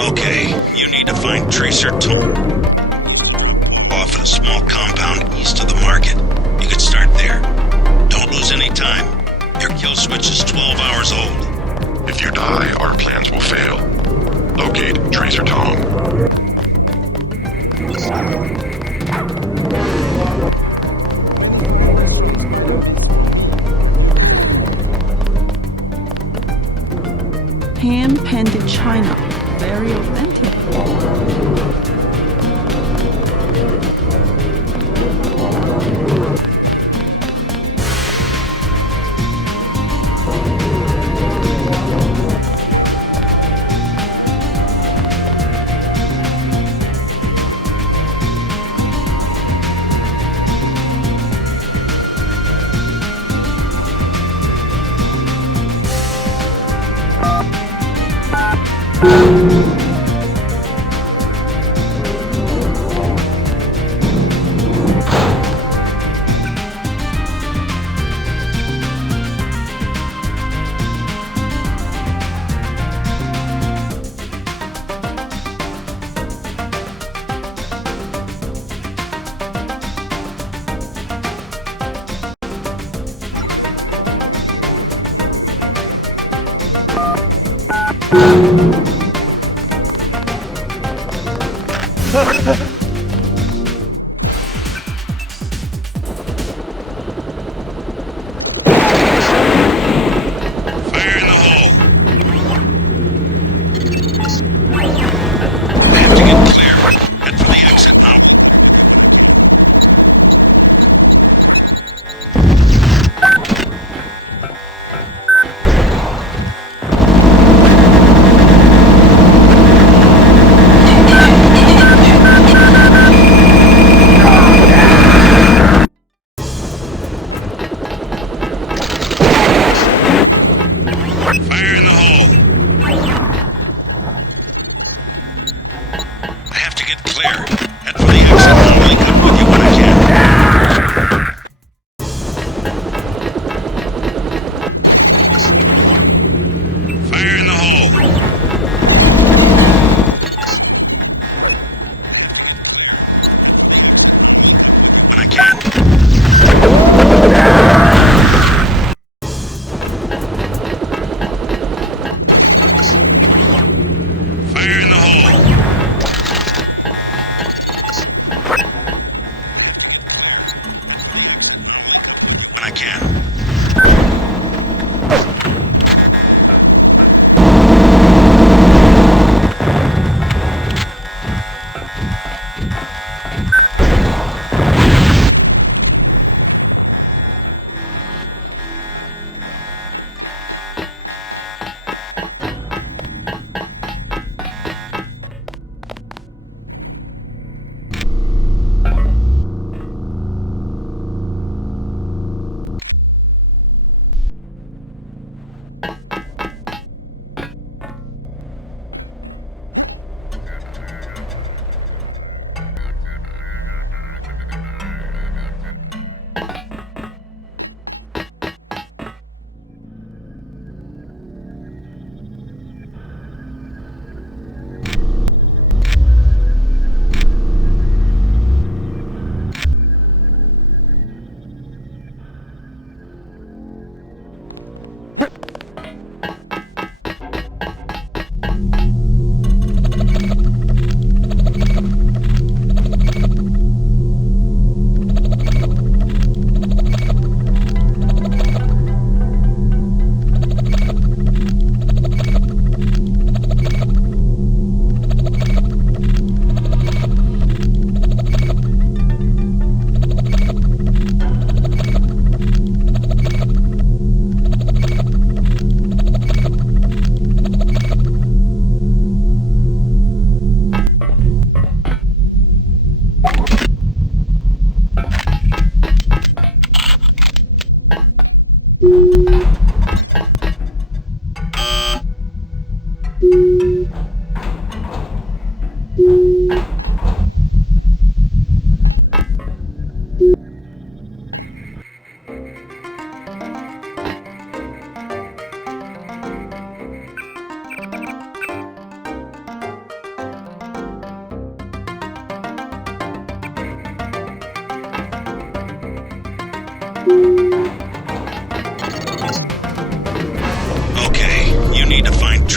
Okay, you need to find Tracer off in a small compound east of the market. You could start there. Don't lose any time. Your kill switch is 12 hours old. If you die, our plans will fail. Locate Tracer Tong. Hand-penned in China. Very authentic.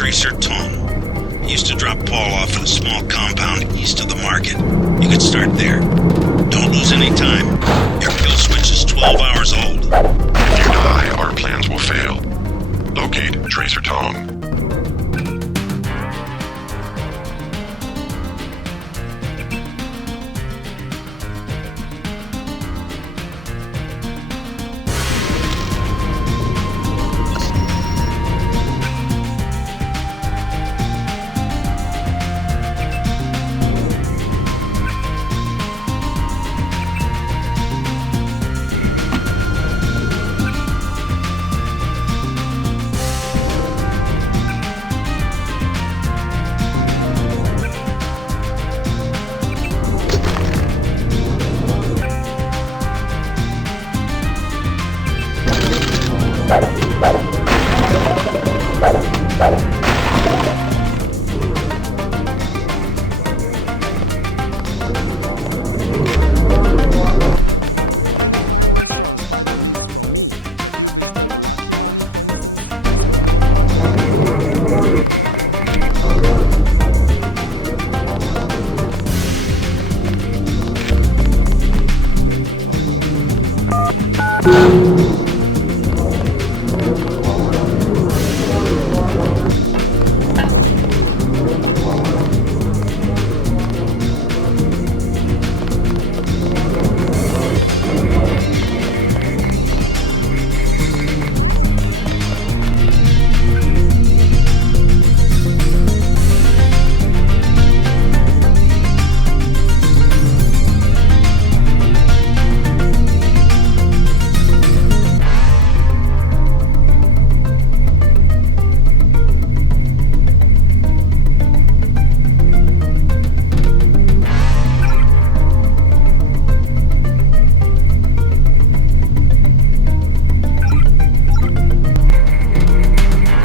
Tracer Tong. He used to drop Paul off at a small compound east of the market. You could start there. Don't lose any time. Your kill switch is 12 hours old. If you die, our plans will fail. Locate Tracer Tong.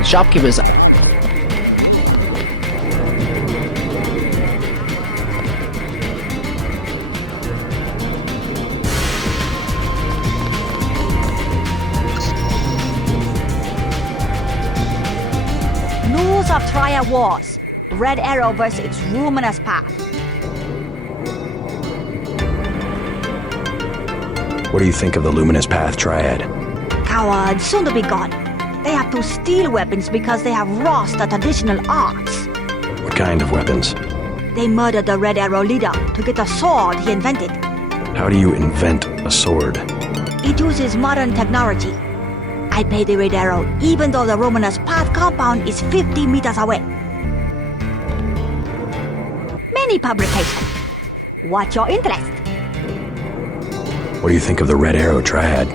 Shopkeepers. News of Triad Wars. Red Arrow versus its luminous path. What do you think of the luminous path, Triad? Cowards, soon to be gone. They have to steal weapons because they have lost the traditional arts. What kind of weapons? They murdered the Red Arrow leader to get the sword he invented. How do you invent a sword? It uses modern technology. I paid the Red Arrow even though the luminous path compound is 50 meters away. Many publications. What's your interest? What do you think of the Red Arrow Triad?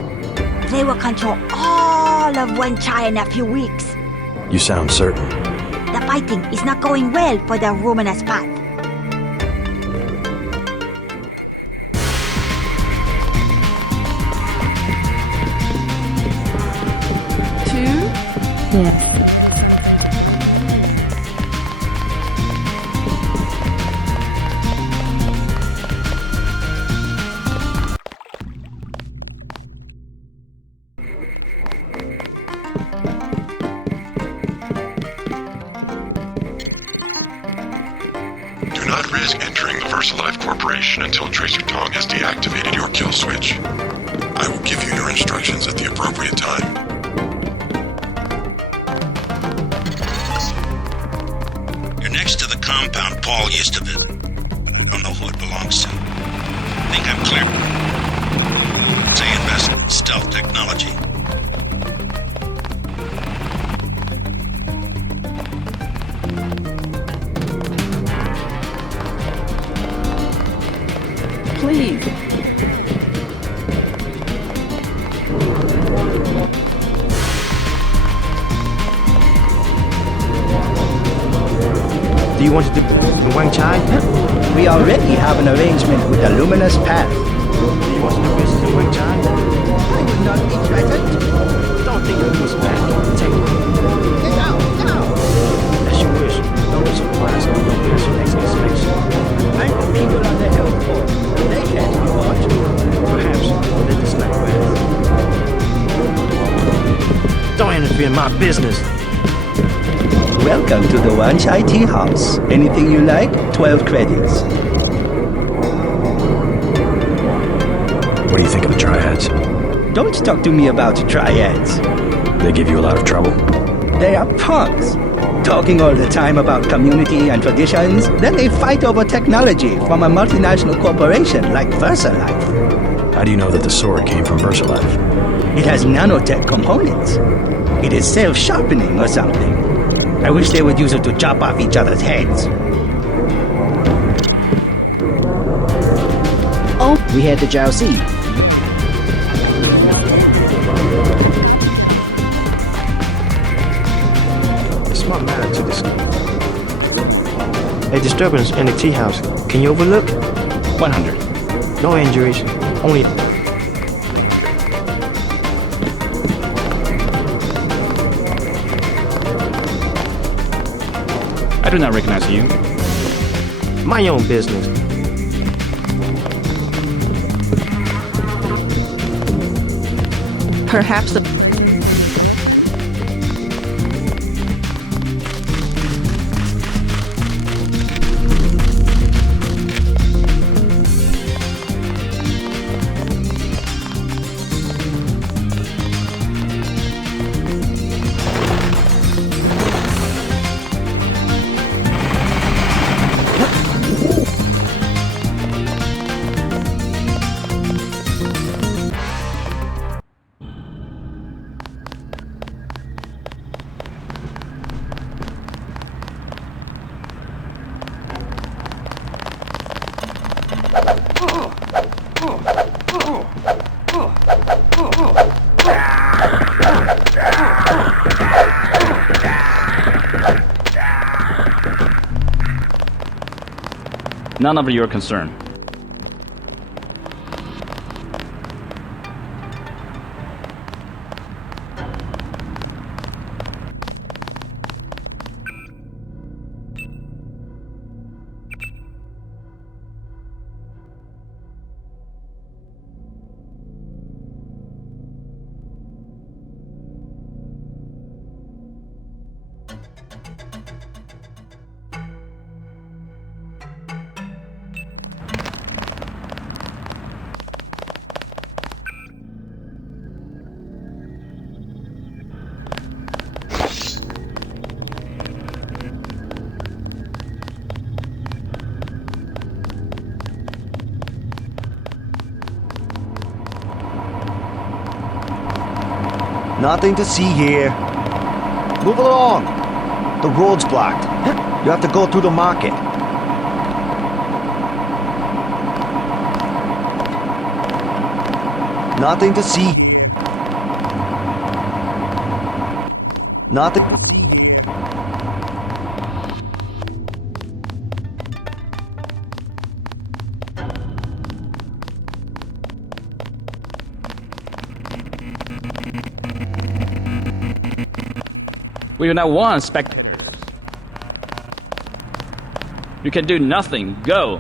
They will control all of Wen Chai in a few weeks. You sound certain. The fighting is not going well for the luminous path. Yeah. Do not risk entering the VersaLife Corporation until Tracer Tong has deactivated your kill switch. I will give you your instructions at the appropriate time. You're next to the compound Paul used to visit. From the hood belongs to. Think I'm clear? Say invest in stealth technology. Please. Do you want to do Wang Chai? We already have an arrangement with the luminous path. Do you want to do business in Wang Chai? I would not be threatened. Don't think of this back. Take it. Get out, now! As you wish. Don't be surprised if you don't pass your next inspection. I'm the people on the airport. They can't be bought. Perhaps let this night rest. Don't interfere in my business. Welcome Welcome to the One Chai Tea House. Anything you like, 12 credits. What do you think of the Triads? Don't talk to me about triads. They give you a lot of trouble? They are punks. Talking all the time about community and traditions, then they fight over technology from a multinational corporation like VersaLife. How do you know that the sword came from VersaLife? It has nanotech components. It is self-sharpening or something. I wish they would use it to chop off each other's heads. Oh, we head to Jiaoxi. It's not matter to this. A disturbance in the tea house. Can you overlook? 100. No injuries. Only. I do not recognize you. My own business. Perhaps the None of your concern. Nothing to see here. Move along. The road's blocked. You have to go through the market. Nothing to see. Nothing. We do not want spectators. You can do nothing. Go.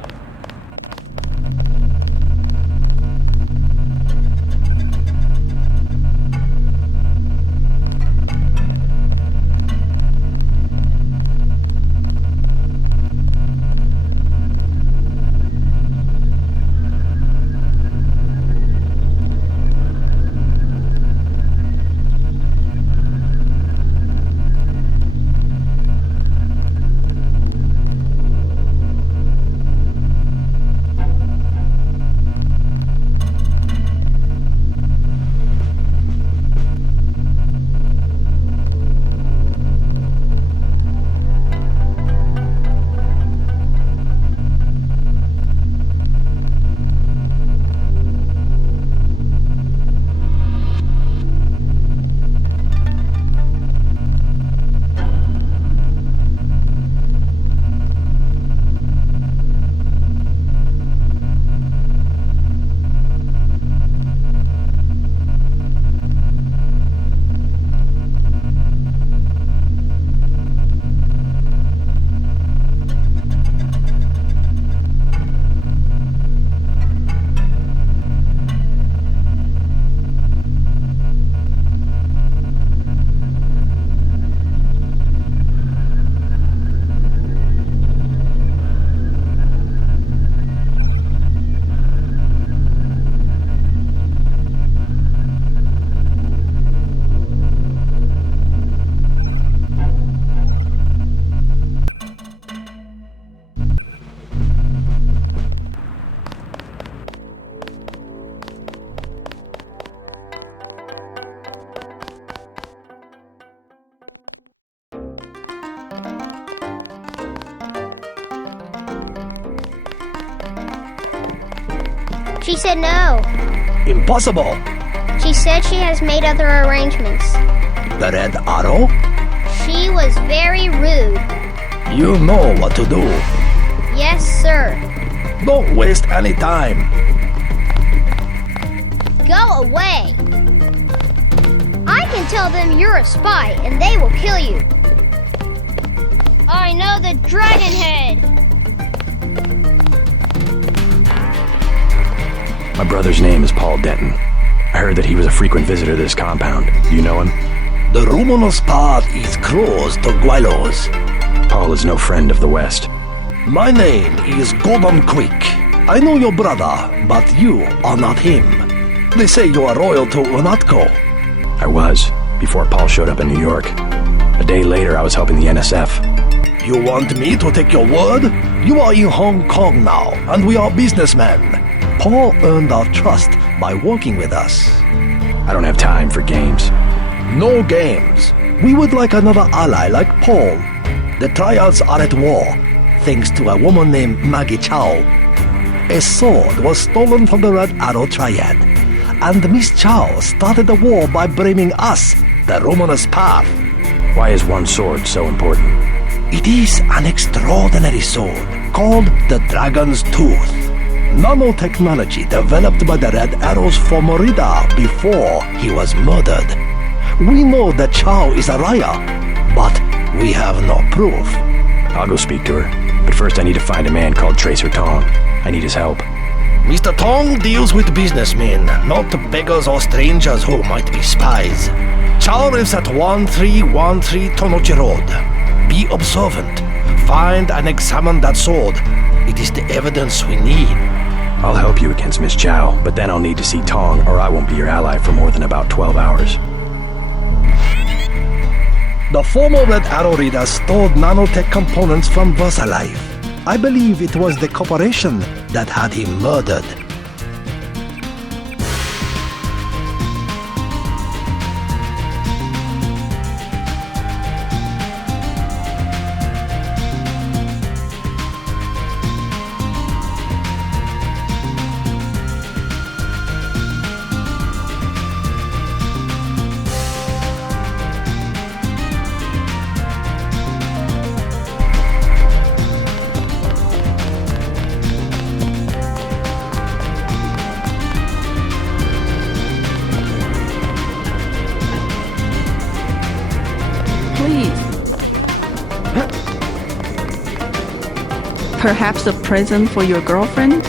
She said no. Impossible. She said she has made other arrangements. The Red Arrow? She was very rude. You know what to do. Yes, sir. Don't waste any time. Go away. I can tell them you're a spy and they will kill you. I know the dragon head. My brother's name is Paul Denton. I heard that he was a frequent visitor to this compound. You know him? The Rumonos path is close to Guilos. Paul is no friend of the West. My name is Gordon Quick. I know your brother, but you are not him. They say you are loyal to Unatco. I was, before Paul showed up in New York. A day later, I was helping the NSF. You want me to take your word? You are in Hong Kong now, and we are businessmen. Paul earned our trust by working with us. I don't have time for games. No games. We would like another ally like Paul. The Triads are at war, thanks to a woman named Maggie Chow. A sword was stolen from the Red Arrow Triad, and Miss Chow started the war by blaming us, the Rumonos path. Why is one sword so important? It is an extraordinary sword called the Dragon's Tooth. Nanotechnology developed by the Red Arrow's former leader before he was murdered. We know that Chow is a liar, but we have no proof. I'll go speak to her, but first I need to find a man called Tracer Tong. I need his help. Mr. Tong deals with businessmen, not beggars or strangers who might be spies. Chow lives at 1313 Tonochi Road. Be observant. Find and examine that sword. It is the evidence we need. I'll help you against Miss Chow, but then I'll need to see Tong or I won't be your ally for more than about 12 hours. The former Red Arrow leader stole nanotech components from VersaLife. I believe it was the corporation that had him murdered. Perhaps a present for your girlfriend?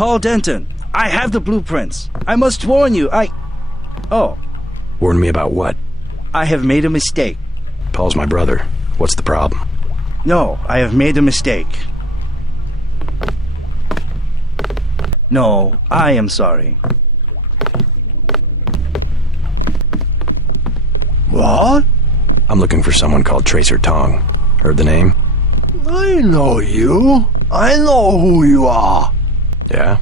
Paul Denton. I have the blueprints. I must warn you, Oh. Warn me about what? I have made a mistake. Paul's my brother. What's the problem? No, I have made a mistake. No, I am sorry. What? I'm looking for someone called Tracer Tong. Heard the name? I know you. I know who you are. Yeah?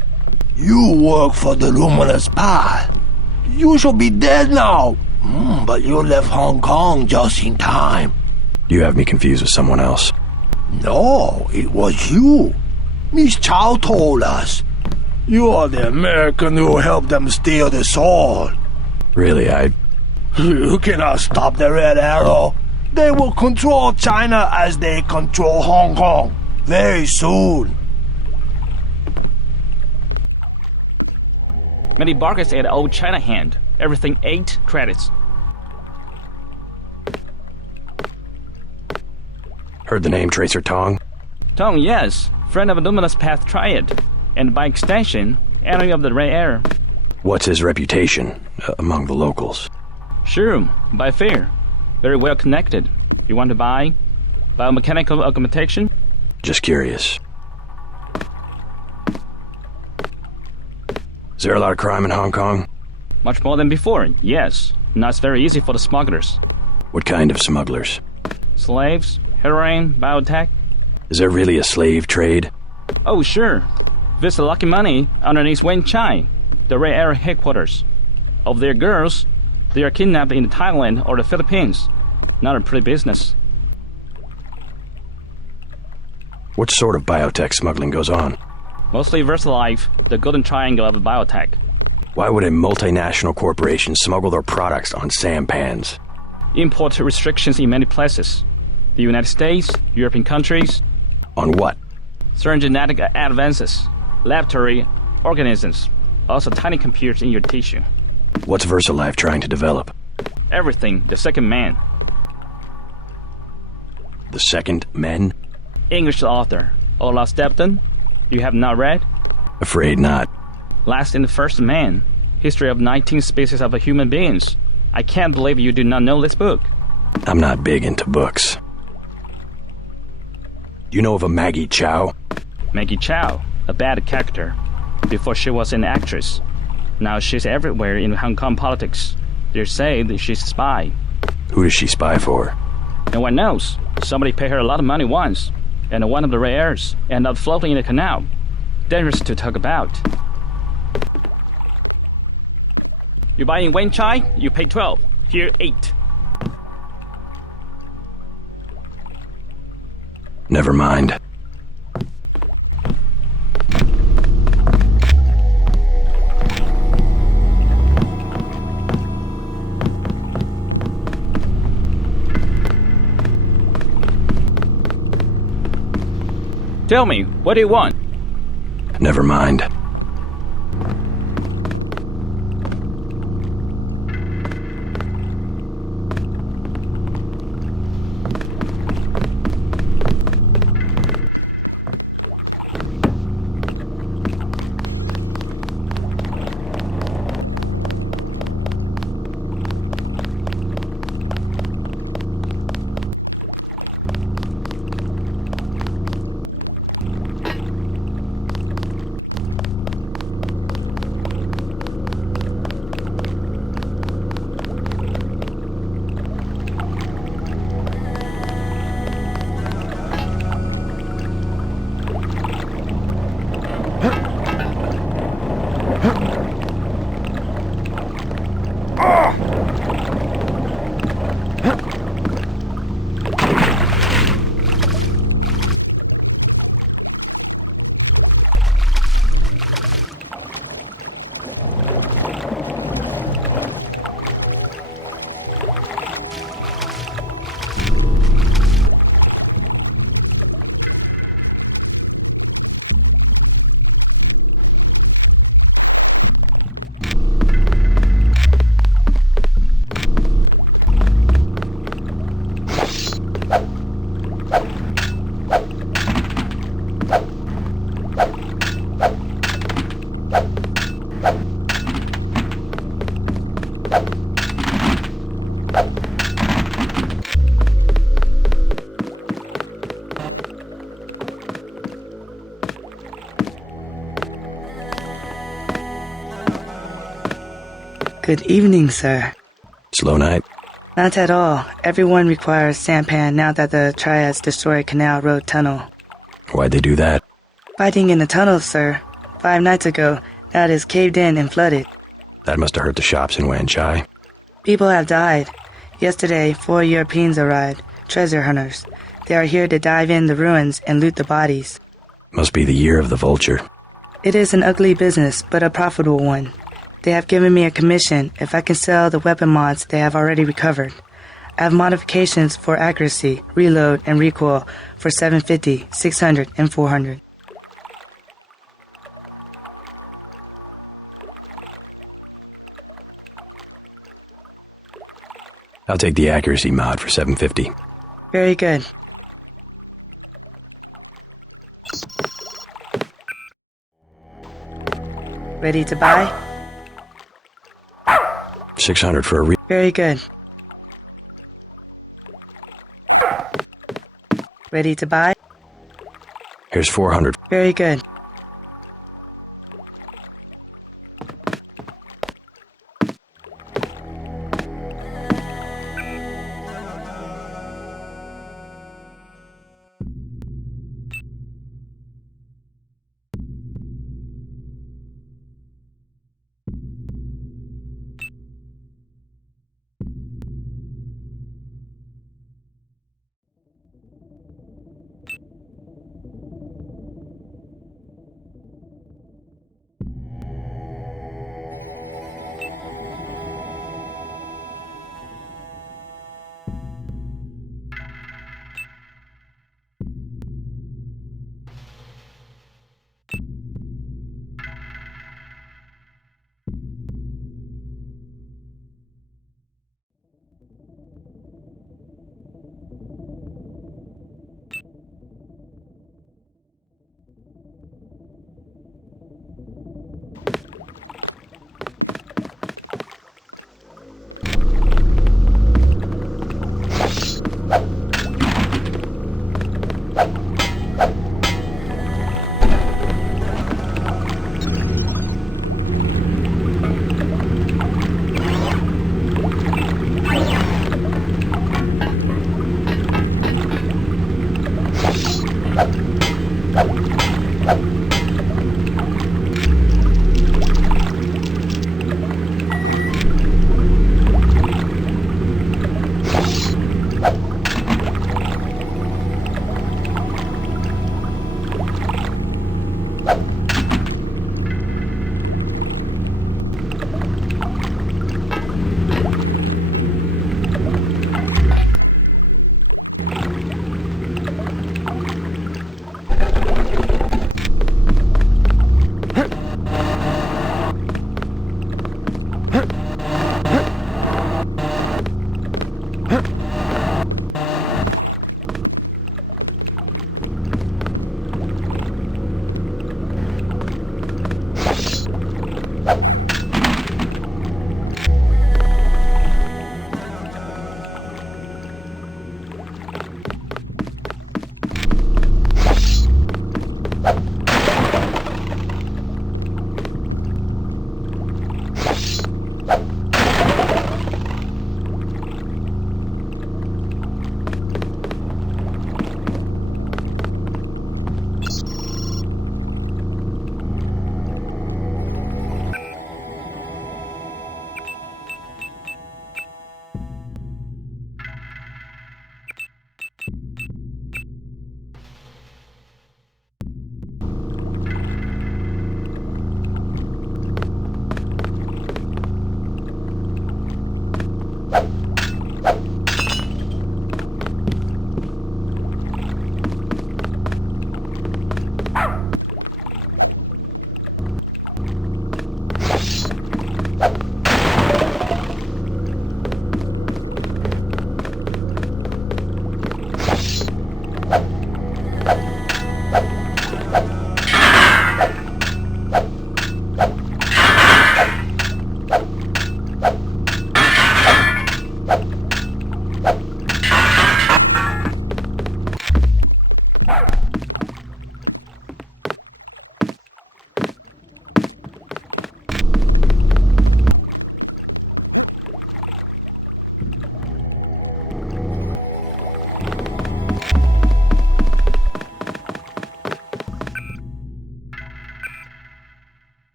You work for the Luminous Path. You should be dead now. But you left Hong Kong just in time. You have me confused with someone else. No, it was you. Miss Chow told us. You are the American who helped them steal the sword. Really, You cannot stop the Red Arrow. They will control China as they control Hong Kong very soon. Many bargains at Old China Hand. Everything 8 credits. Heard the name Tracer Tong? Tong, yes. Friend of Luminous Path Triad. And by extension, enemy of the Red Air. What's his reputation among the locals? Sure, by fair. Very well connected. You want to buy biomechanical augmentation? Just curious. Is there a lot of crime in Hong Kong? Much more than before, yes. Now it's very easy for the smugglers. What kind of smugglers? Slaves, heroin, biotech. Is there really a slave trade? Oh, sure. Visit Lucky Money underneath Wen Chai, the Red Air headquarters. Of their girls, they are kidnapped in Thailand or the Philippines. Not a pretty business. What sort of biotech smuggling goes on? Mostly VersaLife, the golden triangle of biotech. Why would a multinational corporation smuggle their products on sampans? Import restrictions in many places. The United States, European countries. On what? Certain genetic advances, laboratory organisms, also tiny computers in your tissue. What's VersaLife trying to develop? Everything, the second man. The second men? English author, Ola Stepton. You have not read? Afraid not. Last and the First Man, History of 19 Species of Human Beings. I can't believe you do not know this book. I'm not big into books. You know of a Maggie Chow? Maggie Chow, a bad character. Before she was an actress. Now she's everywhere in Hong Kong politics. They say that she's a spy. Who does she spy for? No one knows. Somebody paid her a lot of money once. And one of the rares ended up floating in the canal. Dangerous to talk about. You buy in Wen Chai, you pay 12. Here, 8. Never mind. Tell me, what do you want? Never mind. Good evening, sir. Slow night? Not at all. Everyone requires sampan now that the Triads destroyed Canal Road Tunnel. Why'd they do that? Fighting in the tunnels, sir. 5 nights ago, now it is caved in and flooded. That must have hurt the shops in Wan Chai. People have died. Yesterday, 4 Europeans arrived, treasure hunters. They are here to dive in the ruins and loot the bodies. Must be the year of the vulture. It is an ugly business, but a profitable one. They have given me a commission if I can sell the weapon mods they have already recovered. I have modifications for accuracy, reload, and recoil for 750, 600, and 400. I'll take the accuracy mod for 750. Very good. Ready to buy? 600 for a Very good. Ready to buy? Here's 400. Very good.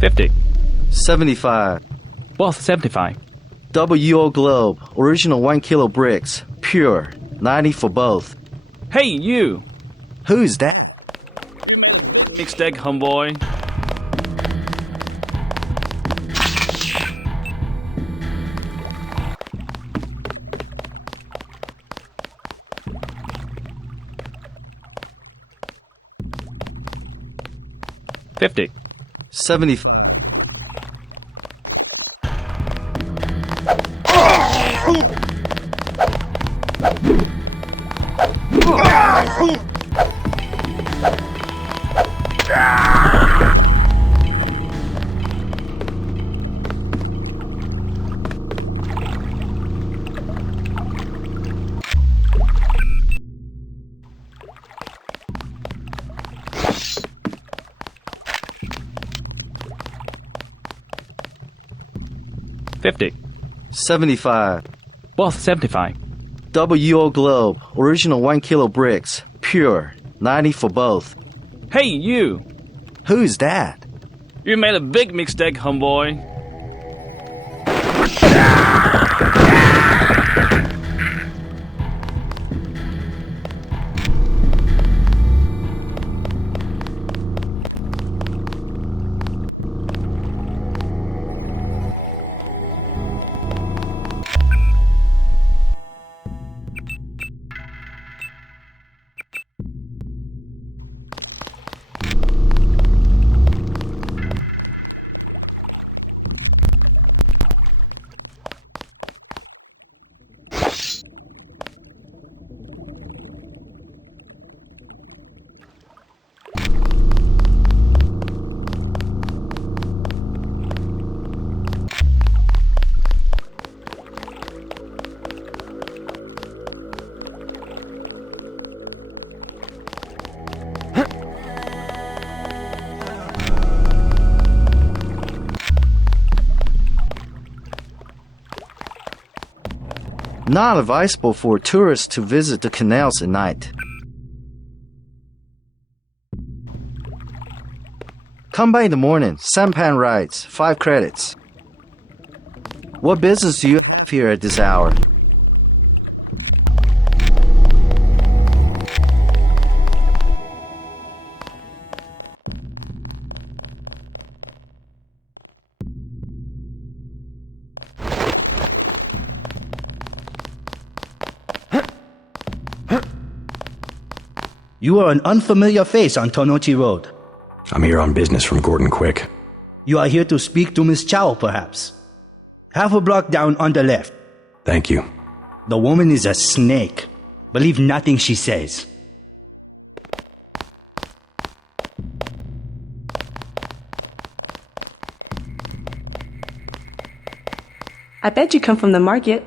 50. 75. Both 75. WO Globe, original 1 kilo bricks, pure, 90 for both. Hey, you! Who's that? Mixed egg, homeboy. $50. 70. $50. 75. Both 75. WO Globe, original 1 kilo bricks, pure, 90 for both. Hey, you! Who's that? You made a big mistake, homeboy. Not advisable for tourists to visit the canals at night. Come by in the morning, sampan rides, 5 credits. What business do you have here at this hour? You are an unfamiliar face on Tonochi Road. I'm here on business from Gordon Quick. You are here to speak to Miss Chow, perhaps. Half a block down on the left. Thank you. The woman is a snake. Believe nothing she says. I bet you come from the market.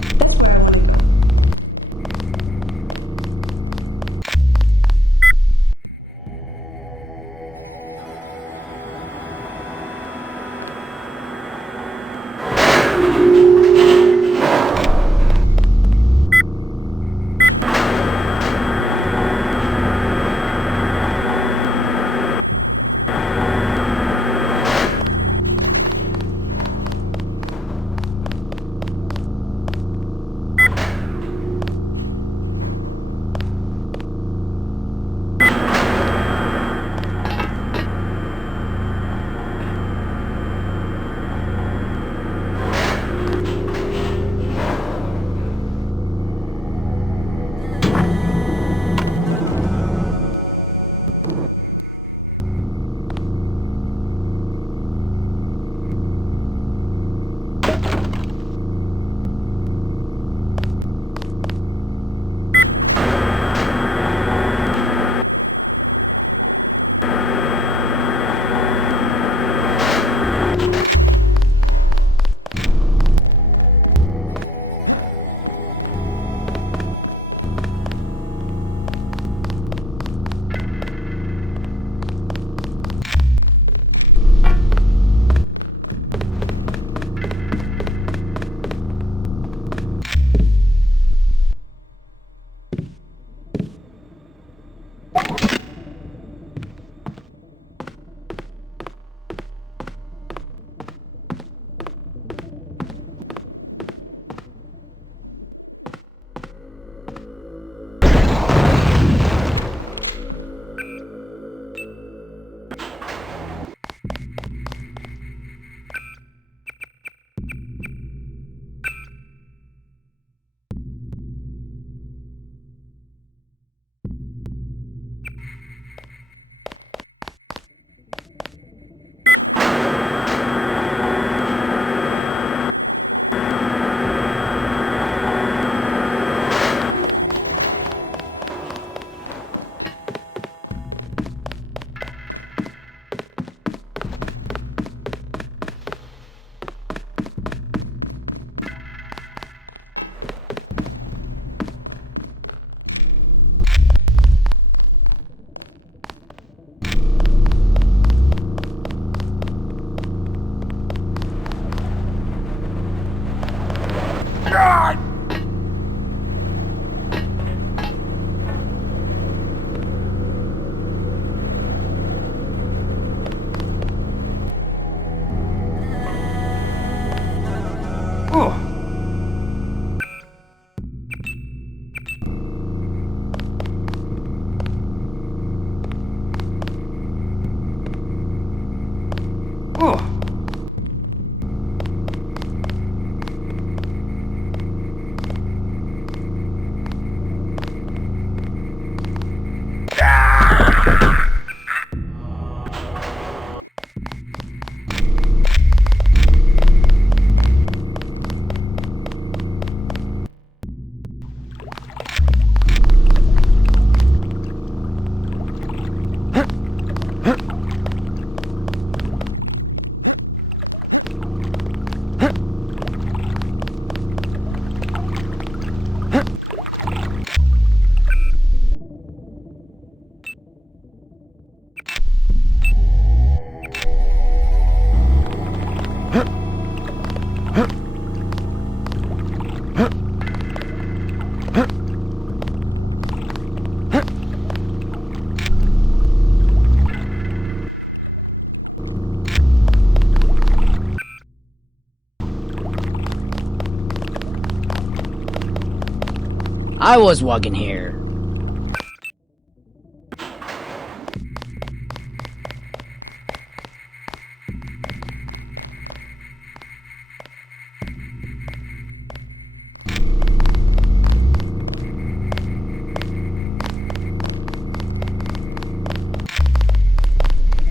I was walking here.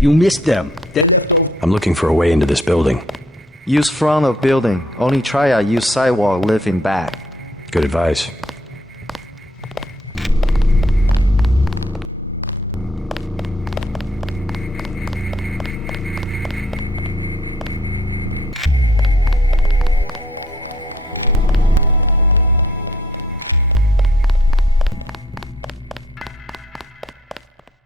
You missed them. I'm looking for a way into this building. Use front of building. Only Triad use sidewalk, live in back. Good advice.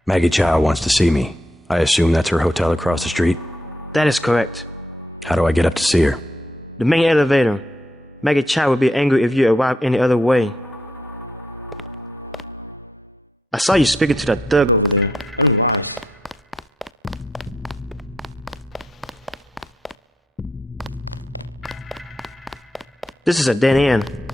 Maggie Chow wants to see me. I assume that's her hotel across the street? That is correct. How do I get up to see her? The main elevator. Maggie Chow will be angry if you arrive any other way. I saw you speaking to that thug. This is a dead end.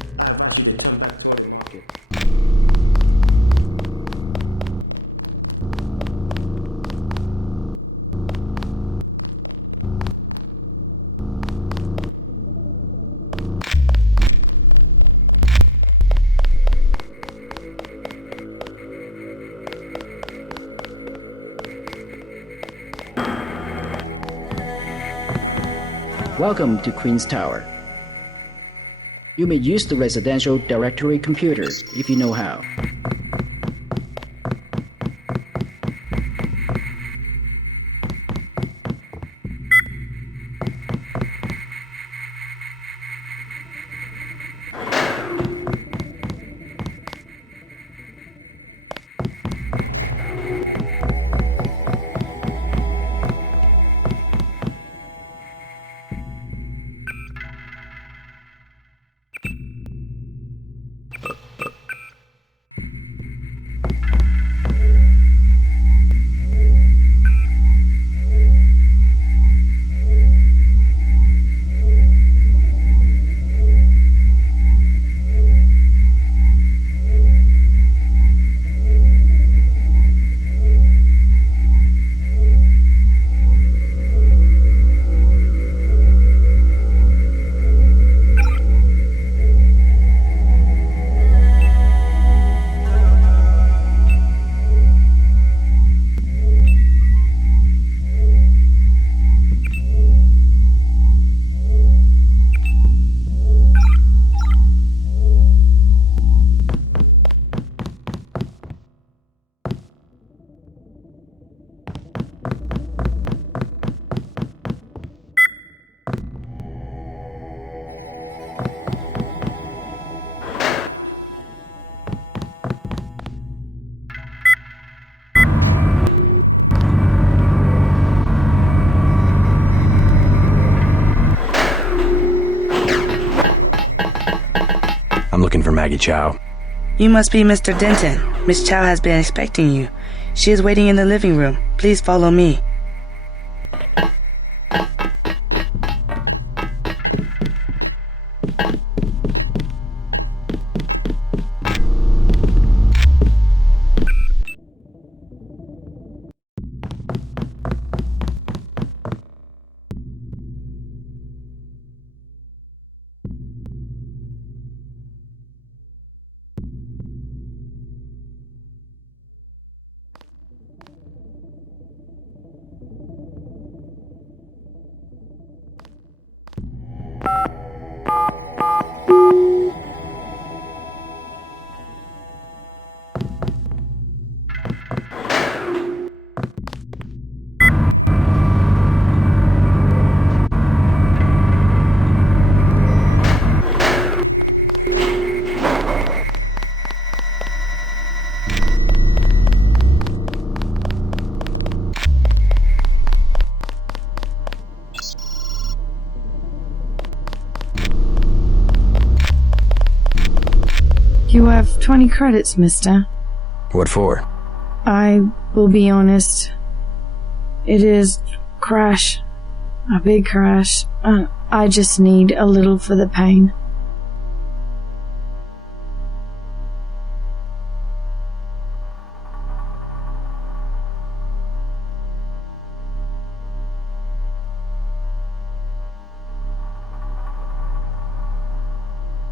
Welcome to Queen's Tower. You may use the residential directory computer if you know how. looking for Maggie Chow. You must be Mr. Denton. Miss Chow has been expecting you. She is waiting in the living room. Please follow me. You have 20 credits, mister. What for? I will be honest. It is crash. A big crash. I just need a little for the pain.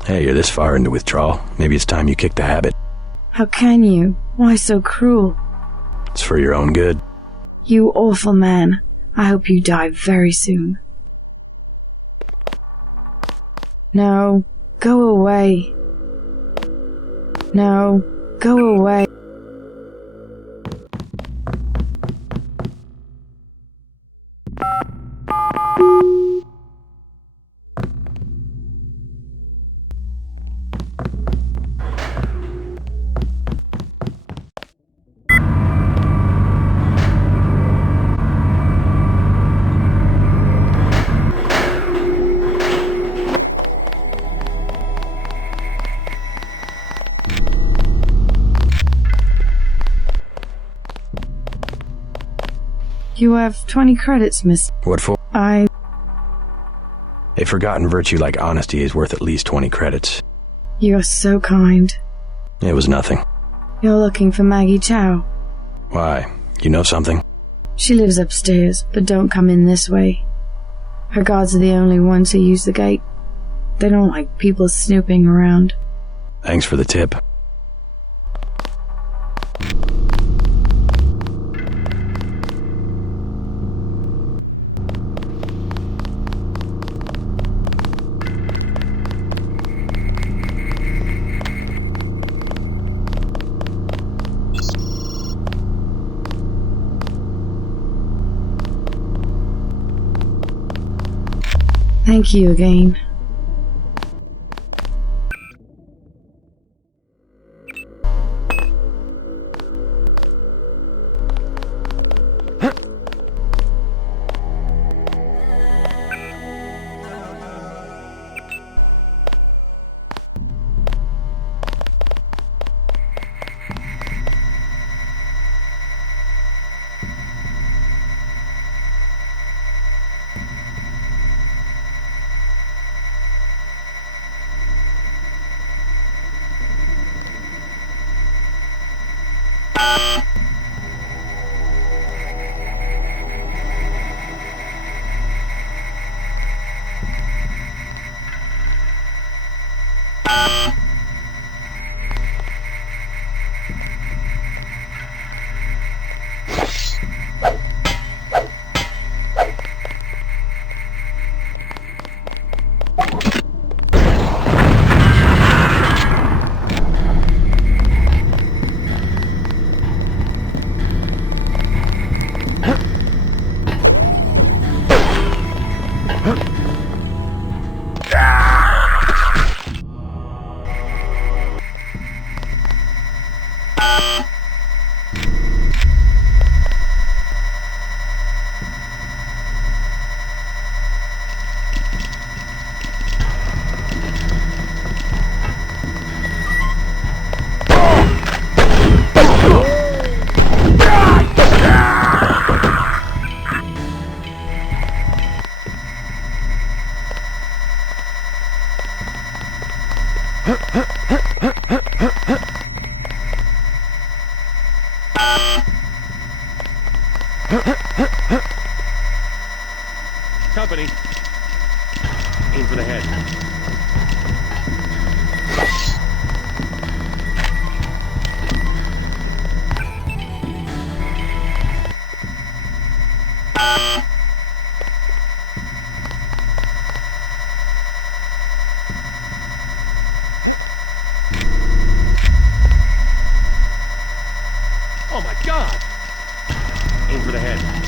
Hey, you're this far into withdrawal. Maybe it's time you kick the habit. How can you? Why so cruel? It's for your own good. You awful man. I hope you die very soon. No, go away. No, go away. You have 20 credits, miss. What for? A forgotten virtue like honesty is worth at least 20 credits. You're so kind. It was nothing. You're looking for Maggie Chow. Why? You know something? She lives upstairs, but don't come in this way. Her guards are the only ones who use the gate. They don't like people snooping around. Thanks for the tip. Thank you again. Company. Aim for the head. Oh my God! Aim for the head.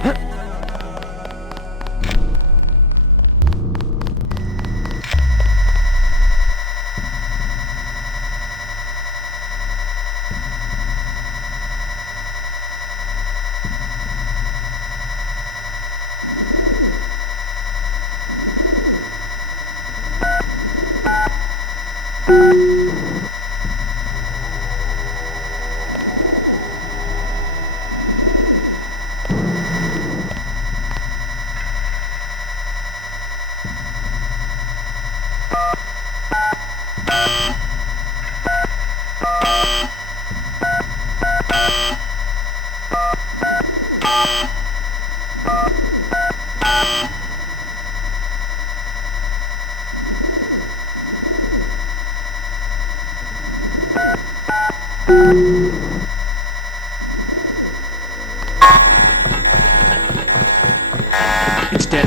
Huh? It's dead.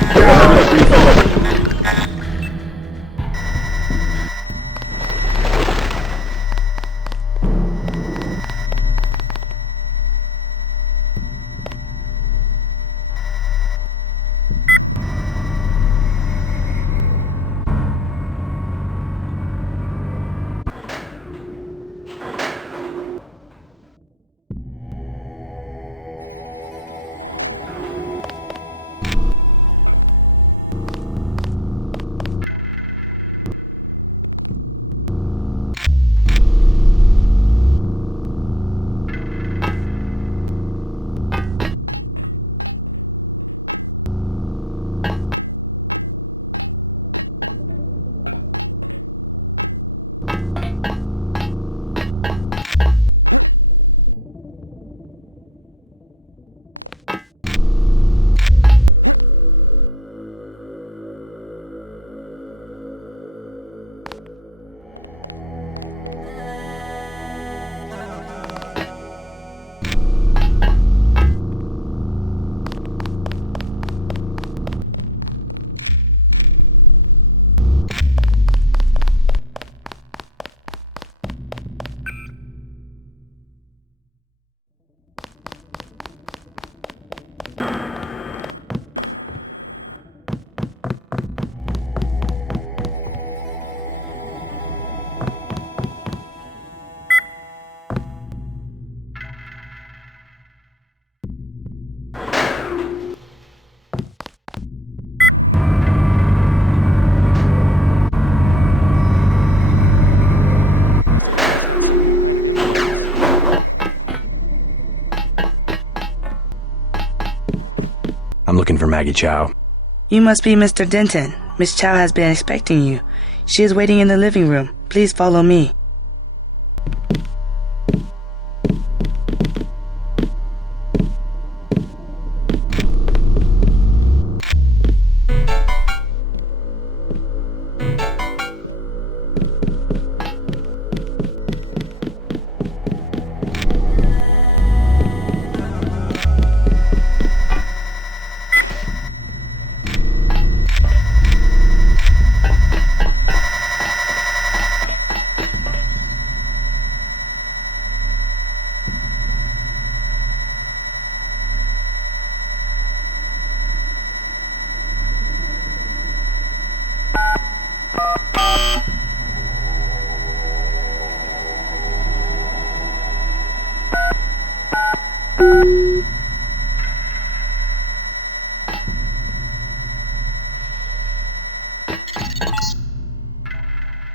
I'm looking for Maggie Chow. You must be Mr. Denton. Miss Chow has been expecting you. She is waiting in the living room. Please follow me.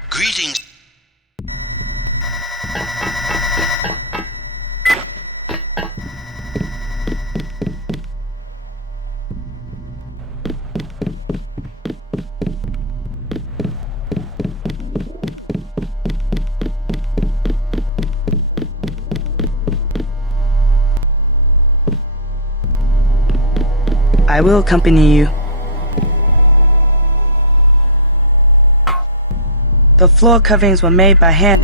Greetings. I will accompany you. The floor coverings were made by hand.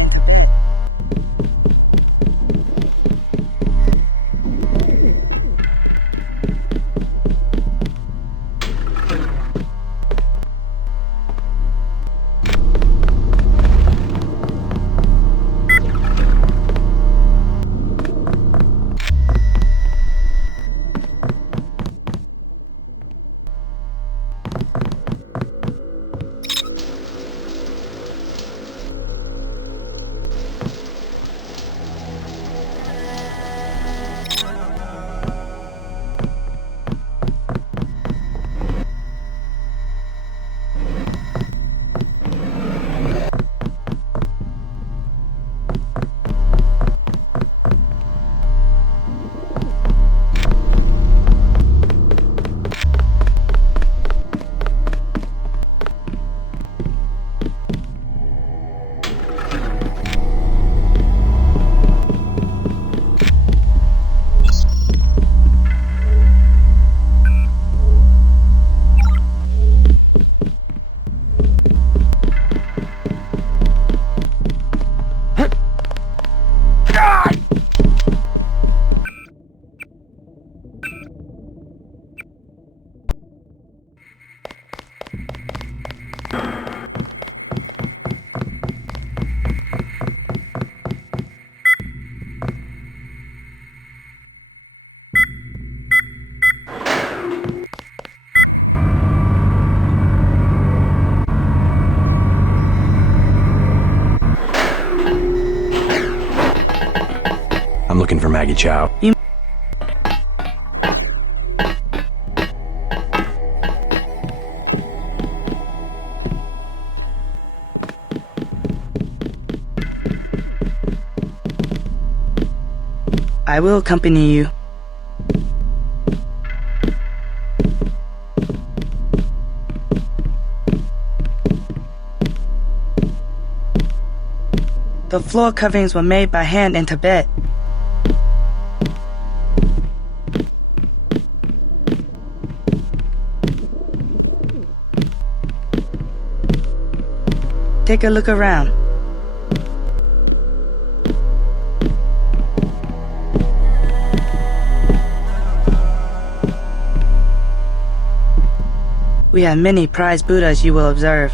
Maggie Chow. I will accompany you. The floor coverings were made by hand in Tibet. Take a look around. We have many prized Buddhas you will observe.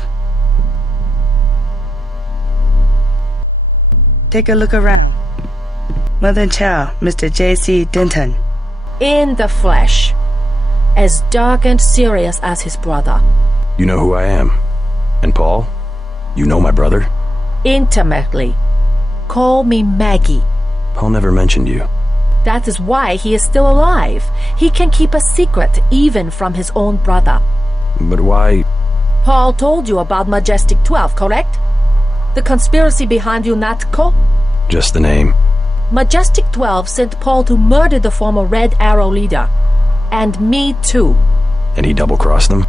Take a look around. Mother Chow, Mr. J.C. Denton. In the flesh. As dark and serious as his brother. You know who I am. And Paul? You know my brother? Intimately. Call me Maggie. Paul never mentioned you. That is why he is still alive. He can keep a secret even from his own brother. But why? Paul told you about Majestic 12, correct? The conspiracy behind UNATCO? Just the name. Majestic 12 sent Paul to murder the former Red Arrow leader. And me too. And he double-crossed them?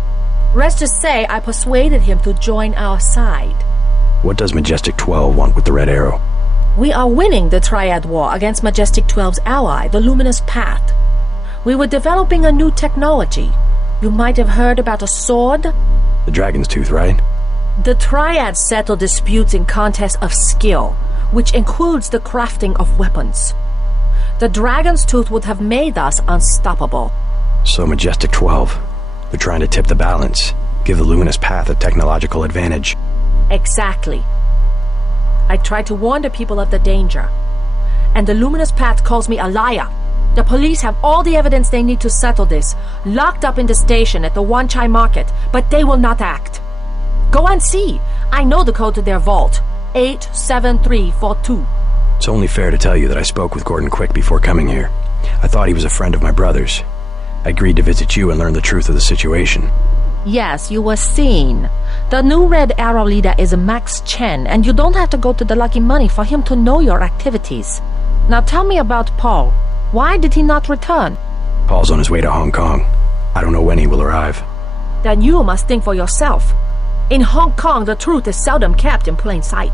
Rest to say, I persuaded him to join our side. What does Majestic 12 want with the Red Arrow? We are winning the Triad War against Majestic 12's ally, the Luminous Path. We were developing a new technology. You might have heard about a sword? The Dragon's Tooth, right? The Triads settle disputes in contests of skill, which includes the crafting of weapons. The Dragon's Tooth would have made us unstoppable. So Majestic 12, they're trying to tip the balance, give the Luminous Path a technological advantage. Exactly. I tried to warn the people of the danger. And the Luminous Path calls me a liar. The police have all the evidence they need to settle this, locked up in the station at the Wanchai market, but they will not act. Go and see. I know the code to their vault. 87342. It's only fair to tell you that I spoke with Gordon Quick before coming here. I thought he was a friend of my brother's. I agreed to visit you and learn the truth of the situation. Yes, you were seen. The new Red Arrow leader is Max Chen, and you don't have to go to the Lucky Money for him to know your activities. Now tell me about Paul. Why did he not return? Paul's on his way to Hong Kong. I don't know when he will arrive. Then you must think for yourself. In Hong Kong, the truth is seldom kept in plain sight.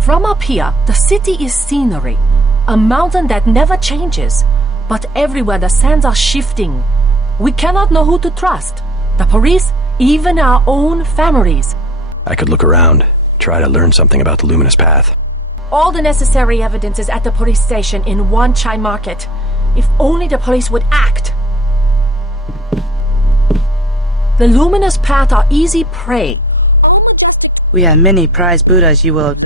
From up here, the city is scenery, a mountain that never changes, but everywhere the sands are shifting. We cannot know who to trust, the police, even our own families. I could look around, try to learn something about the Luminous Path. All the necessary evidence is at the police station in Wanchai Market. If only the police would act. The Luminous Path are easy prey. We have many prized Buddhas you will...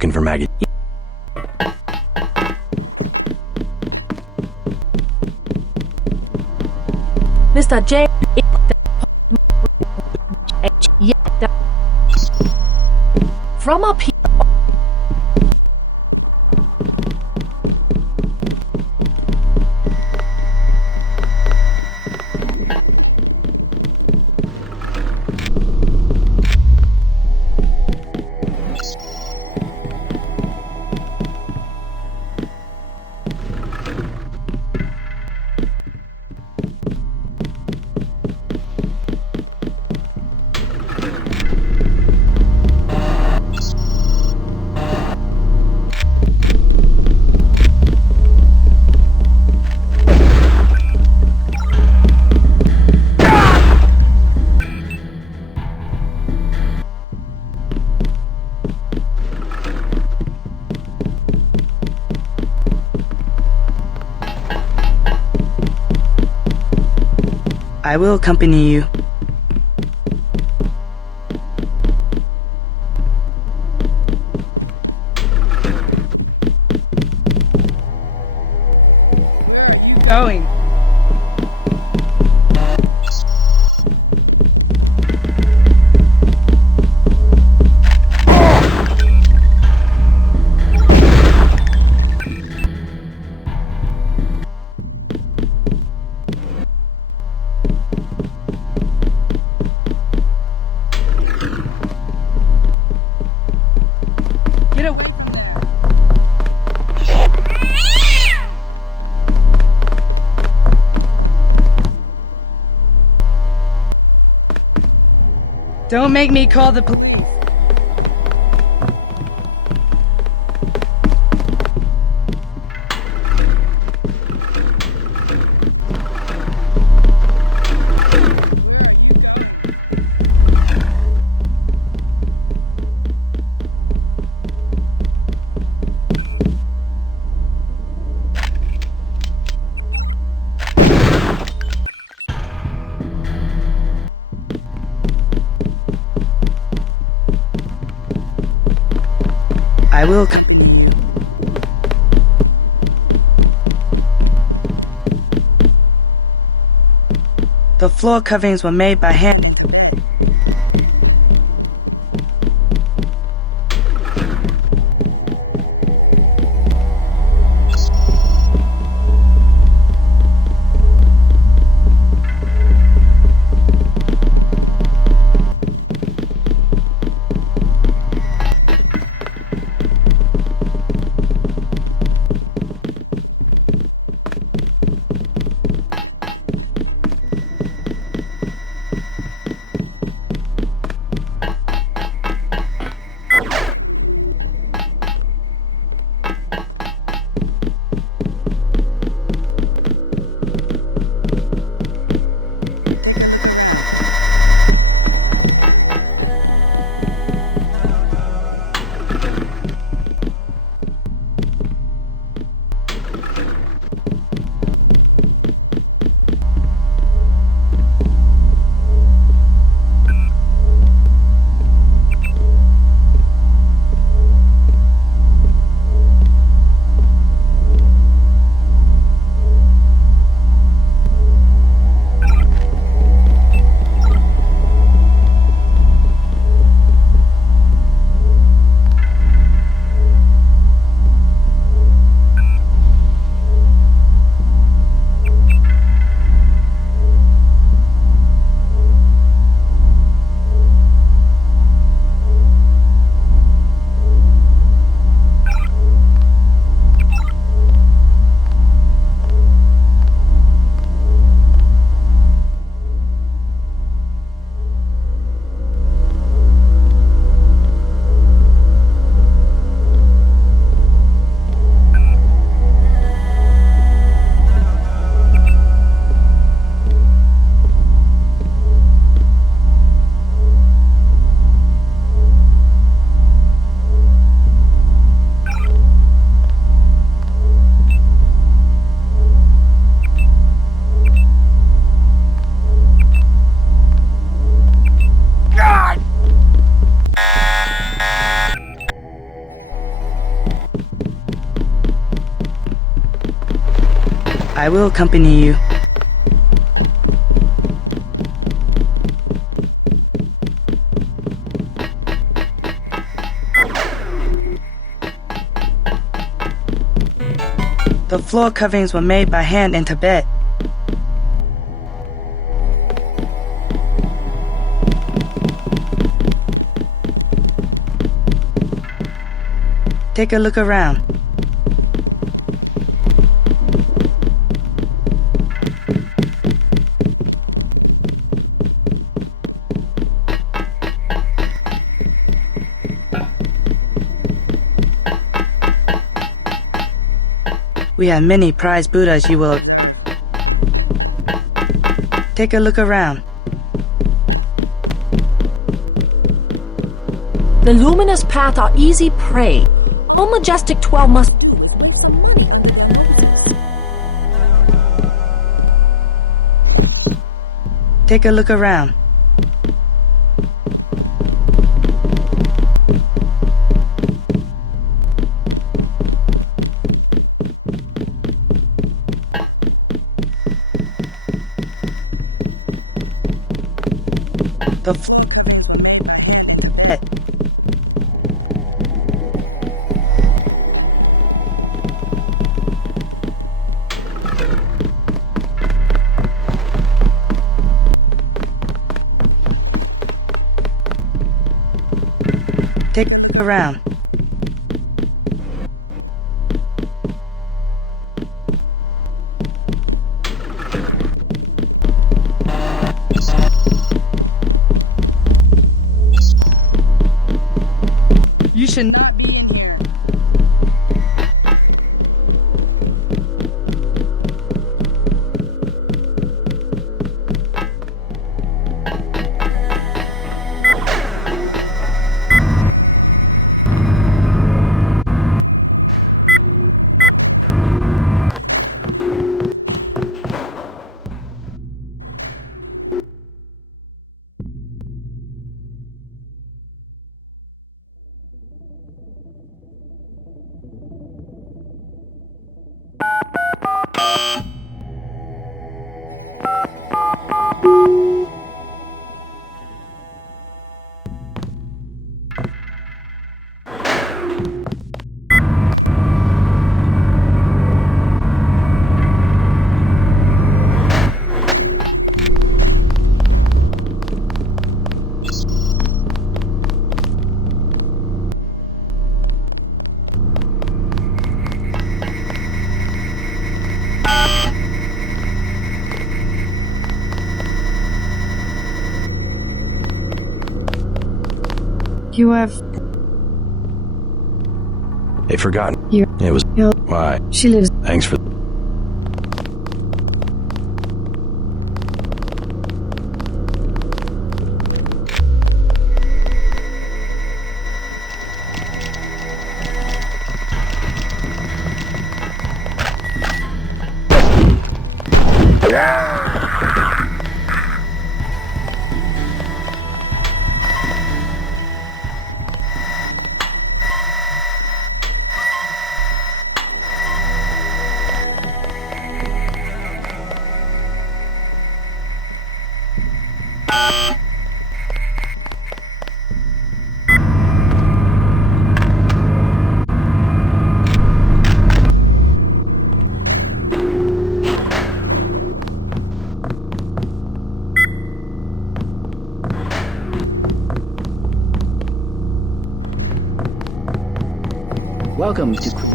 looking for Maggie. Mr. J. From up here. I will accompany you. Going. Don't make me call the police. I will. The floor coverings were made by hand. will accompany you. The floor coverings were made by hand in Tibet. Take a look around. We have many prized Buddhas you will... Take a look around. The luminous path are easy prey. No majestic 12 must... Take a look around. Take around. You should... You have... They've forgotten. You... It was... You'll... Why? She lives... Thanks for... Welcome to...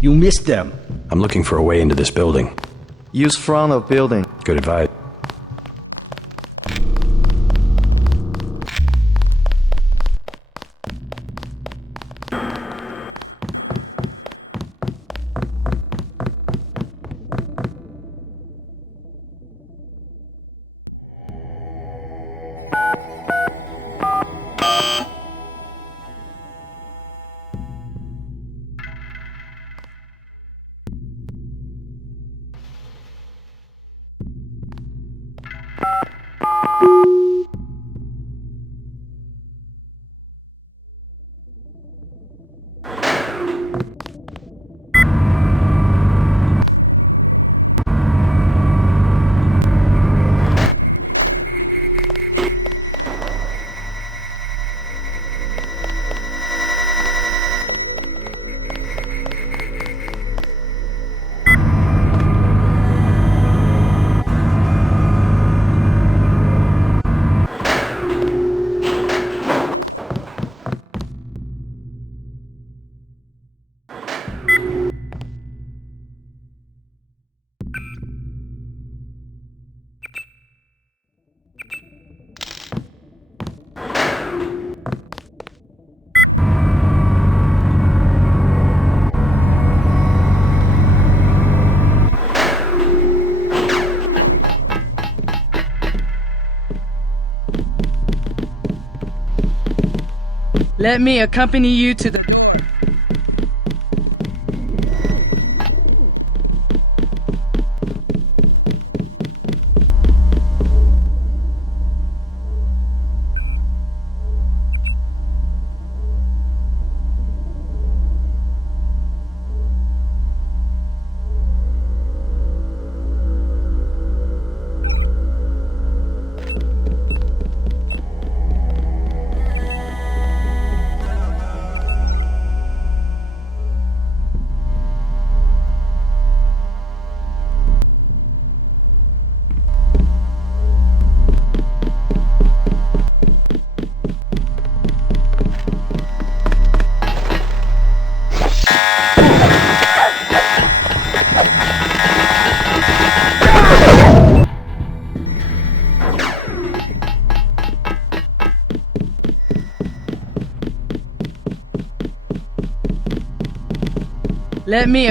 You missed them. I'm looking for a way into this building. Use front of building. Good advice. Let me accompany you to the... Let me...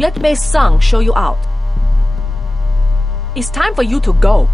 Let Mei Sung show you out. It's time for you to go.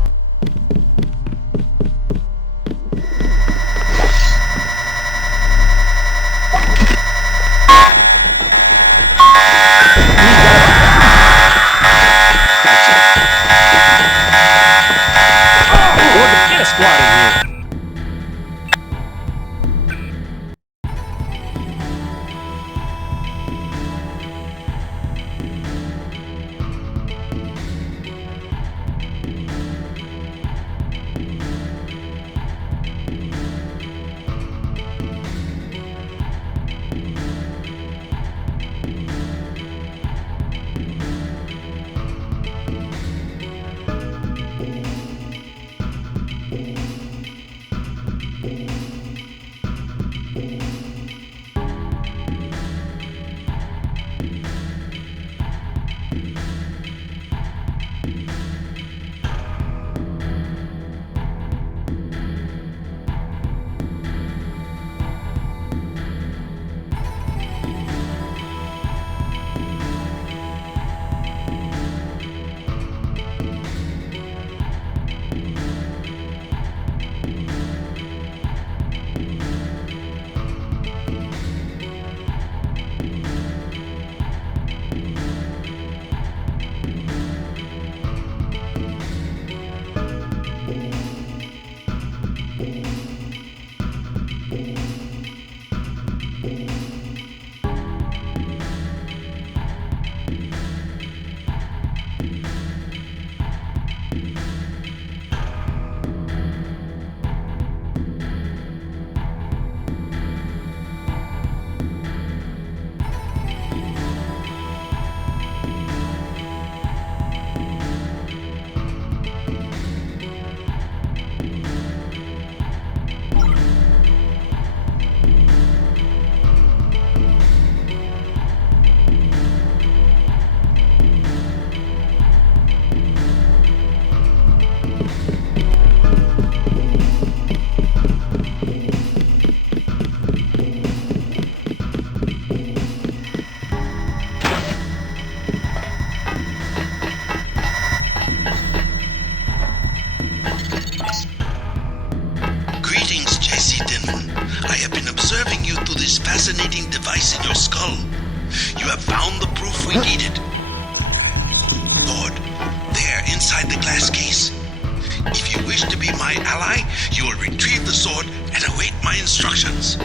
You have found the proof we needed. Lord, there, inside the glass case. If you wish to be my ally, you will retrieve the sword and await my instructions.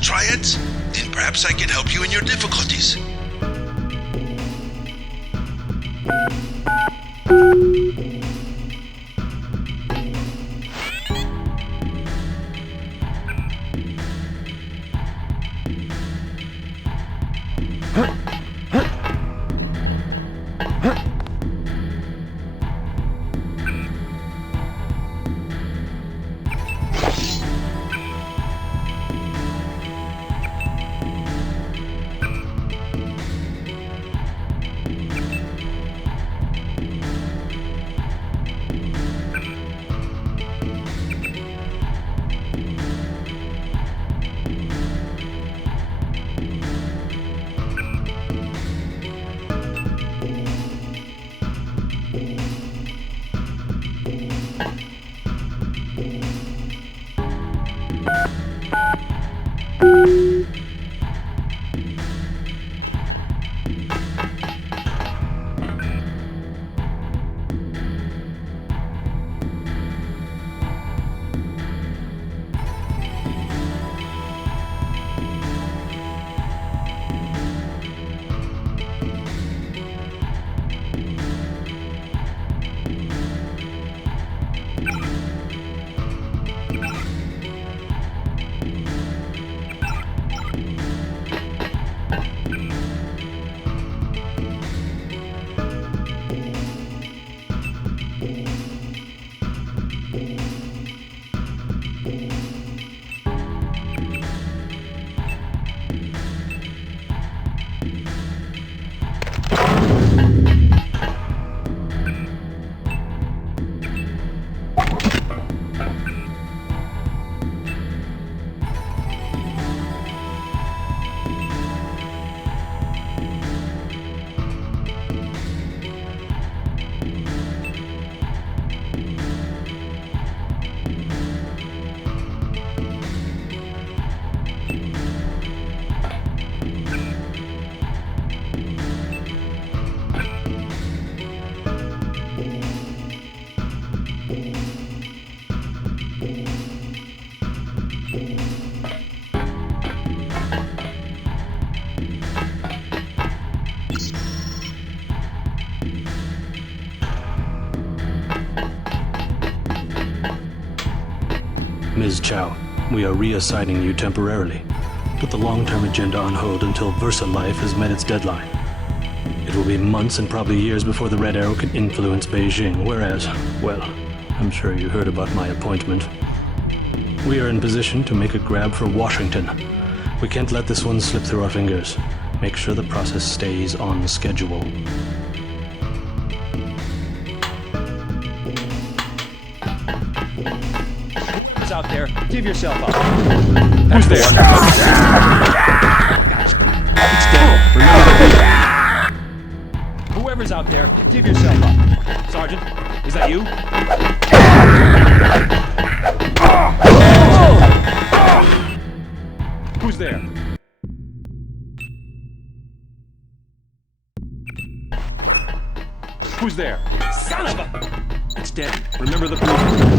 Triads? Then perhaps I can help you in your difficulties. Ms. Chow, we are reassigning you temporarily. Put the long-term agenda on hold until Versa Life has met its deadline. It will be months and probably years before the Red Arrow can influence Beijing, whereas, well, I'm sure you heard about my appointment. We are in position to make a grab for Washington. We can't let this one slip through our fingers. Make sure the process stays on schedule. Out there, give yourself up. Who's there? It's dead. Remember the whoever's out there, give yourself up. Sergeant, is that you? Who's there? Who's there? Son of a... It's dead. Remember the proof.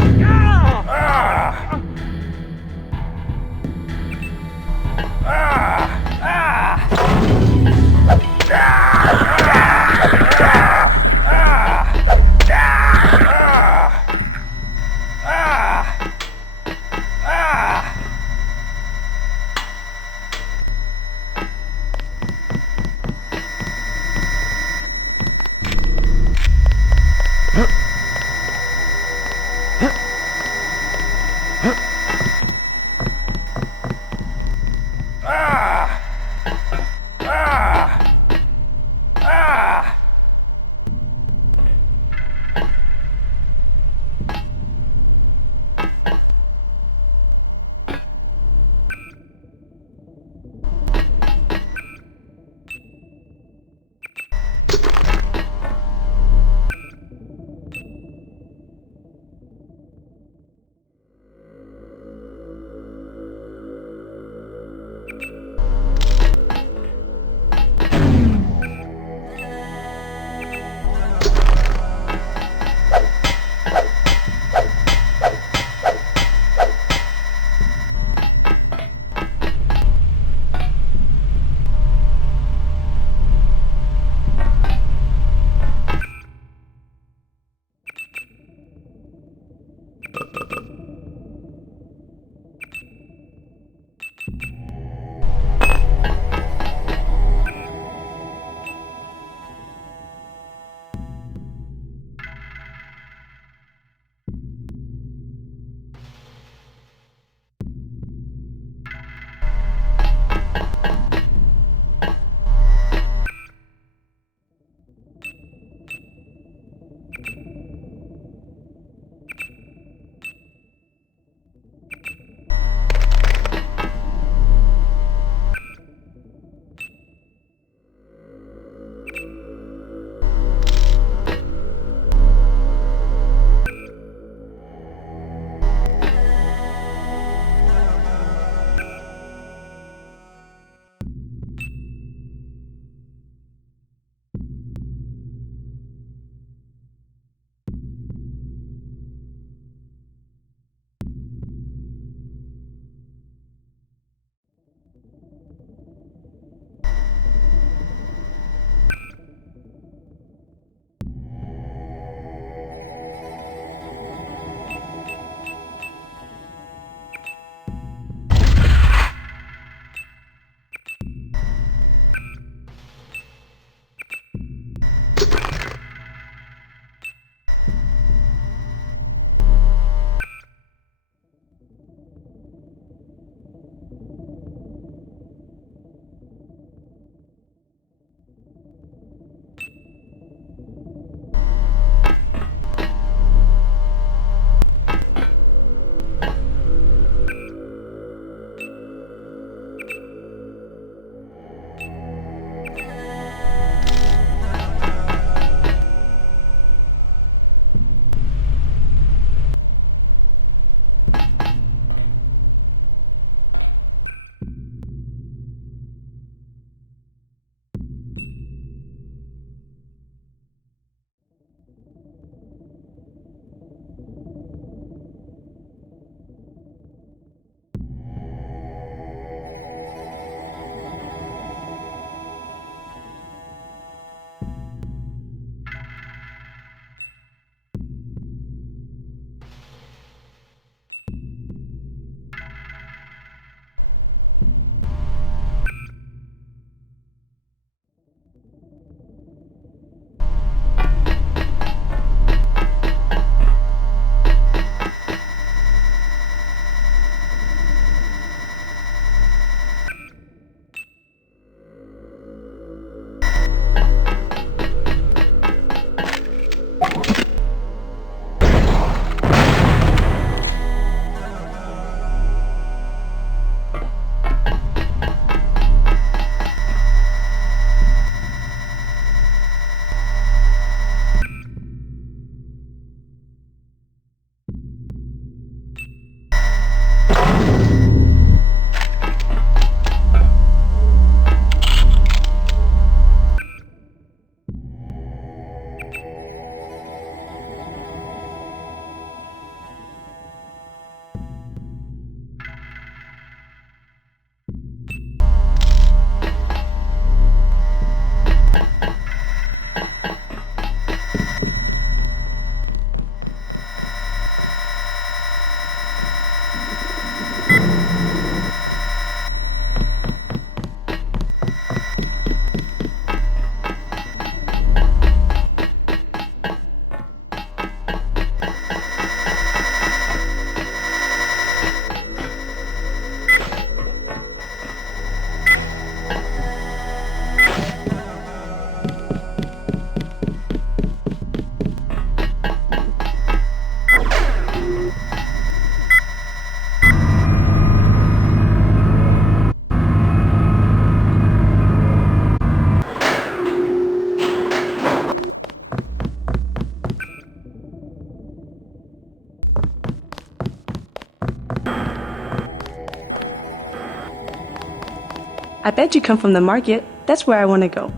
I bet you come from the market. That's where I want to go.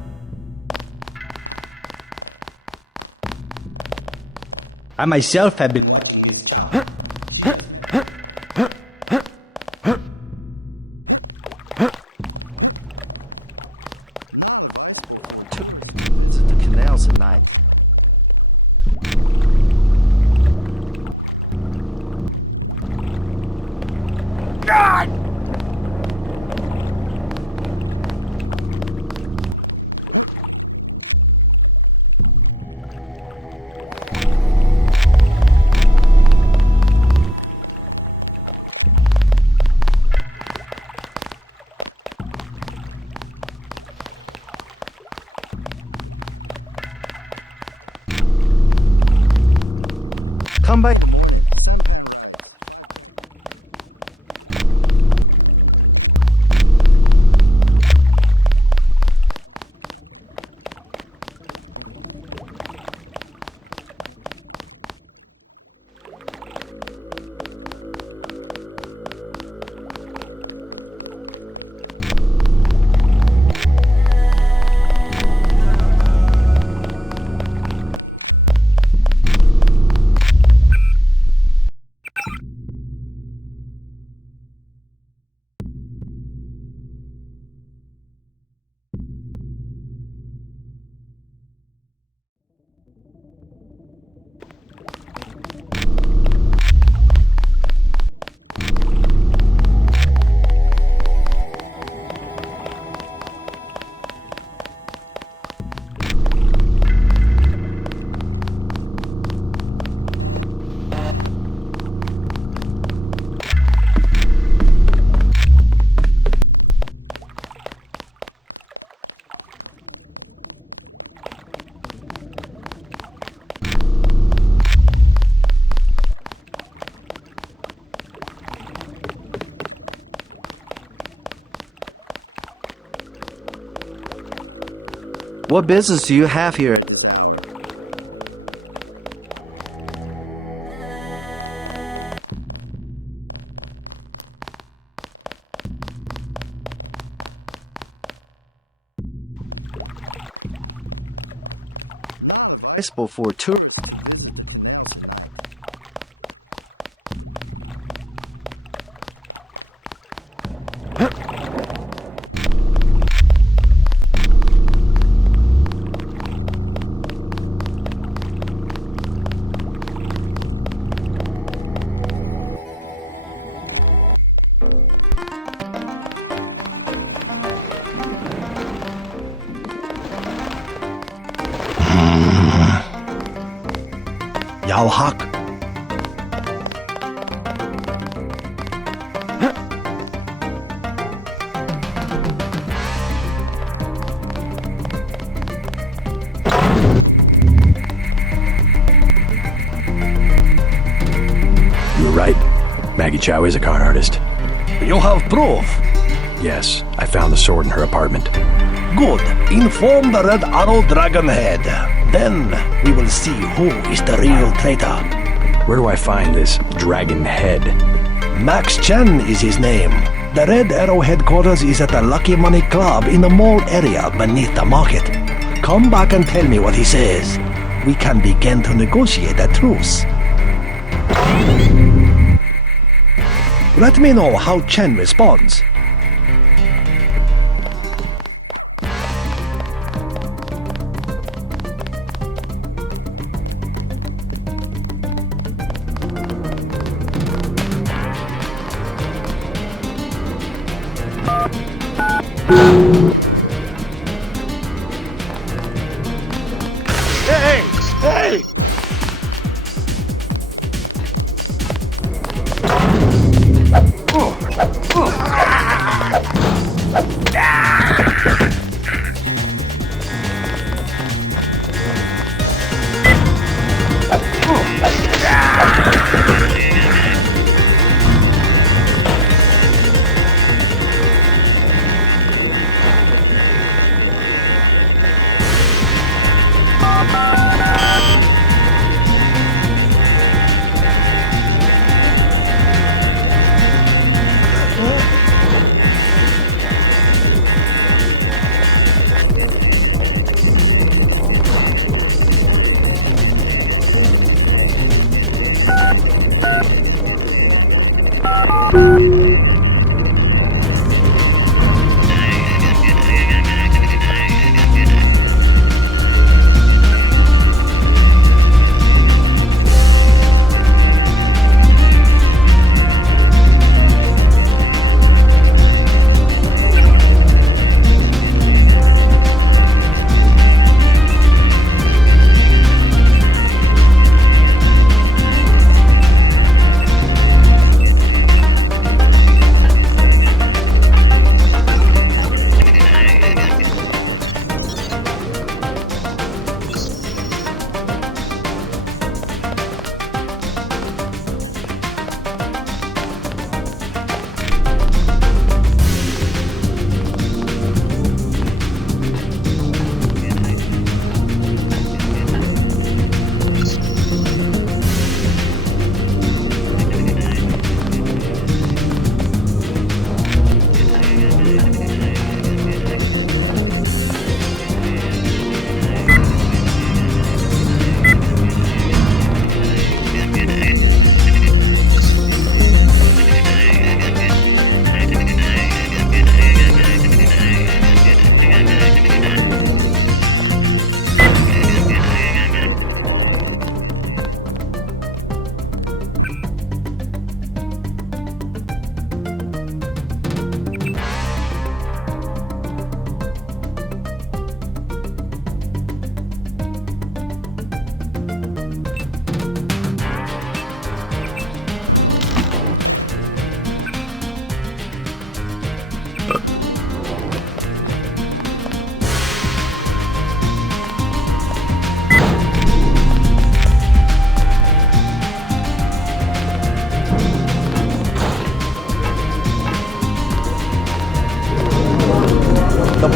I myself have been watching this town. To the canals at night. come back. What business do you have here? For tour. Yao Hak. You were right. Maggie Chow is a con artist. You have proof? Yes, I found the sword in her apartment. Good. Inform the Red Arrow Dragon Head. Then we will see who is the real traitor. Where do I find this dragon head? Max Chen is his name. The Red Arrow headquarters is at the Lucky Money Club in the mall area beneath the market. Come back and tell me what he says. We can begin to negotiate a truce. Let me know how Chen responds.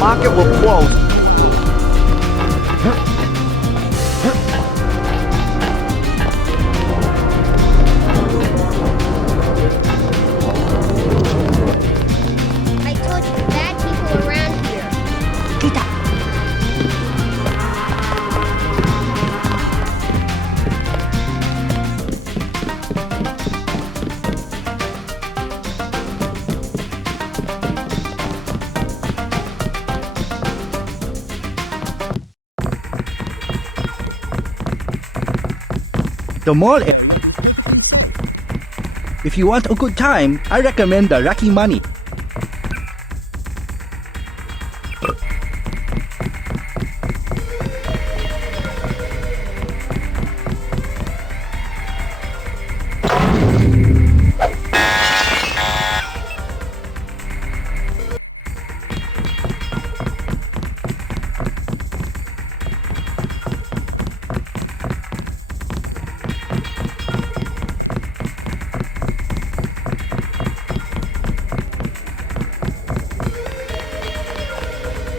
market will quote. I told you, bad people around here. Kita. The mall. If you want a good time, I recommend the Rocky Money.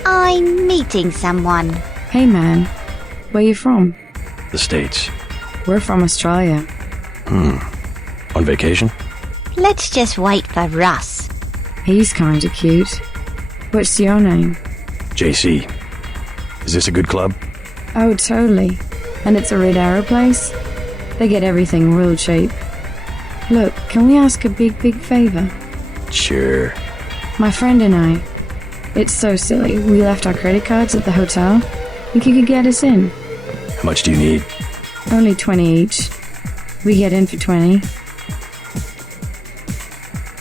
I'm meeting someone. Hey man, where you from? The States. We're from Australia. On vacation? Let's just wait for Russ. He's kinda cute. What's your name? JC. Is this a good club? Oh, totally. And it's a Red Arrow place? They get everything real cheap. Look, can we ask a big favor? Sure. My friend and I. It's so silly. We left our credit cards at the hotel. Think you could get us in? How much do you need? Only 20 each. We get in for 20.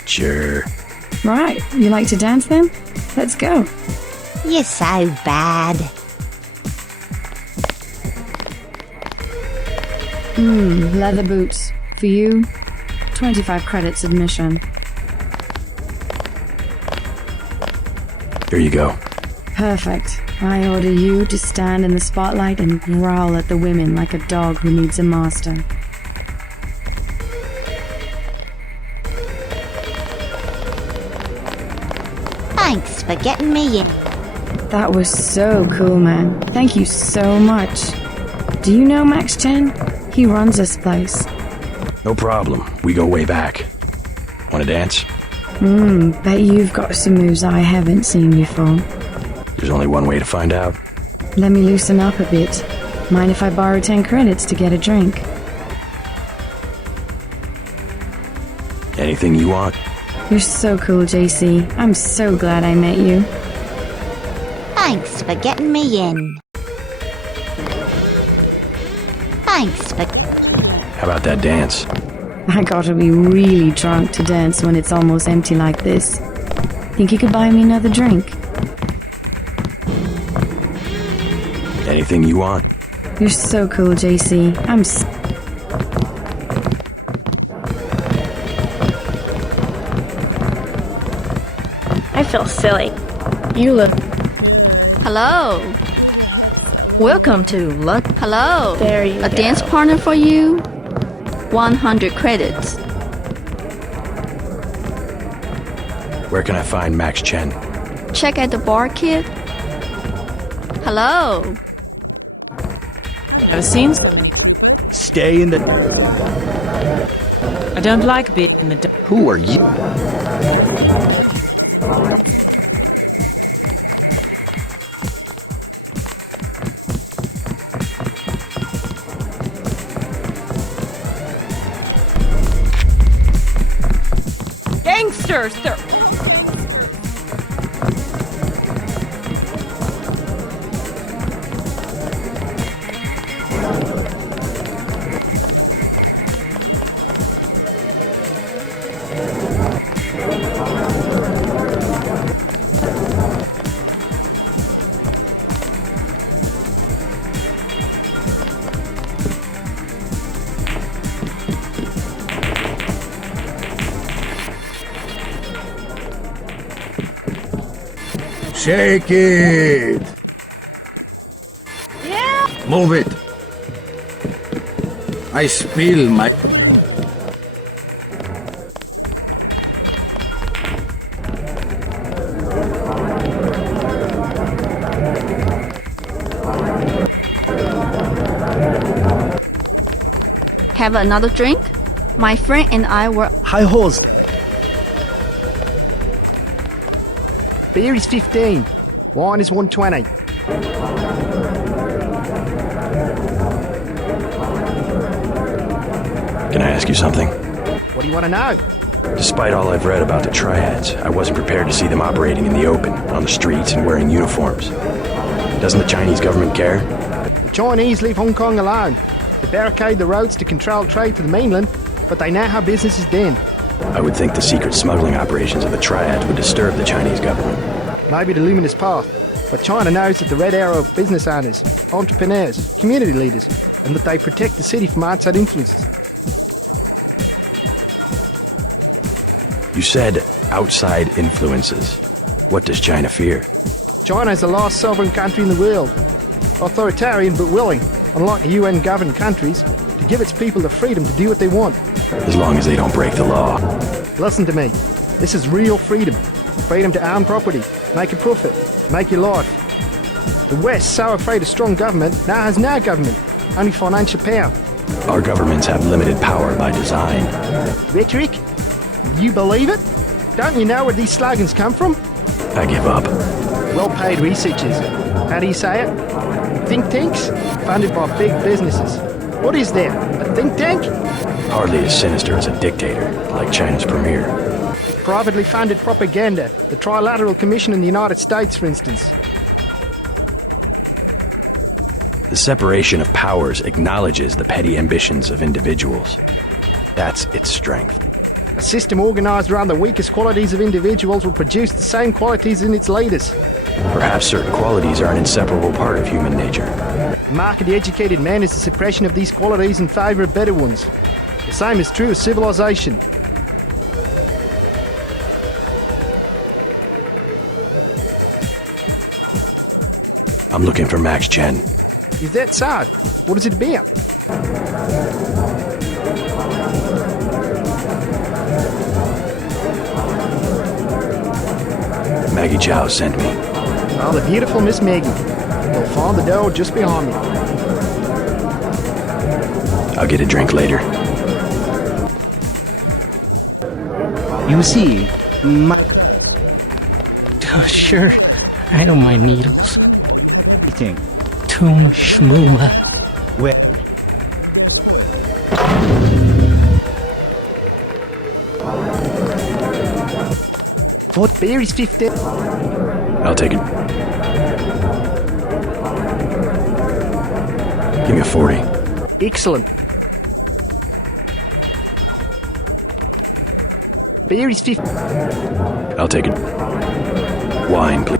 Sure. Right, you like to dance then? Let's go. You're so bad. Leather boots. For you, 25 credits admission. Here you go. Perfect. I order you to stand in the spotlight and growl at the women like a dog who needs a master. Thanks for getting me in. That was so cool, man. Thank you so much. Do you know Max Chen? He runs this place. No problem. We go way back. Want to dance? Bet you've got some moves I haven't seen before. There's only one way to find out. Let me loosen up a bit. Mind if I borrow 10 credits to get a drink? Anything you want? You're so cool, JC. I'm so glad I met you. Thanks for getting me in. Thanks for... How about that dance? I gotta be really drunk to dance when it's almost empty like this. Think you could buy me another drink? Anything you want? You're so cool, JC. I feel silly. You look... Hello. Welcome to Luck. Hello. There you A go. dance partner for you? 100 credits. Where can I find Max Chen? Check at the bar, kid. Hello. Have seen? Stay in the... I don't like being in the... Who are you? Gangsters! They're... Shake it! Yeah! Move it! I spill my... have another drink? My friend and I were... High horse. Beer is 15. Wine is 120. Can I ask you something? What do you want to know? Despite all I've read about the Triads, I wasn't prepared to see them operating in the open, on the streets, and wearing uniforms. Doesn't the Chinese government care? The Chinese leave Hong Kong alone. They barricade the roads to control trade to the mainland, but they know how business is done. I would think the secret smuggling operations of the Triads would disturb the Chinese government. Maybe the luminous path, but China knows that the Red Arrow are business owners, entrepreneurs, community leaders, and that they protect the city from outside influences. You said outside influences. What does China fear? China is the last sovereign country in the world. Authoritarian but willing, unlike the UN-governed countries, to give its people the freedom to do what they want. As long as they don't break the law. Listen to me. This is real freedom. Freedom to own property, make a profit, make your life. The West, so afraid of strong government, now has no government, only financial power. Our governments have limited power by design. Rhetoric? Do you believe it? Don't you know where these slogans come from? I give up. Well-paid researchers. How do you say it? Think tanks? Funded by big businesses. What is there? A think tank? Hardly as sinister as a dictator, like China's premier. Privately funded propaganda. The Trilateral Commission in the United States, for instance. The separation of powers acknowledges the petty ambitions of individuals. That's its strength. A system organized around the weakest qualities of individuals will produce the same qualities in its leaders. Perhaps certain qualities are an inseparable part of human nature. The mark of the educated man is the suppression of these qualities in favor of better ones. The same is true of civilization. I'm looking for Max Chen. Is that so? What is it about? Maggie Chow sent me. Oh, the beautiful Miss Maggie. You'll find the door just behind me. I'll get a drink later. You see, Oh, sure. I don't mind needles. Toom schmooma. Where? What beer is 50? I'll take it. Give me a 40. Excellent. Beer is 50. I'll take it. Wine, please.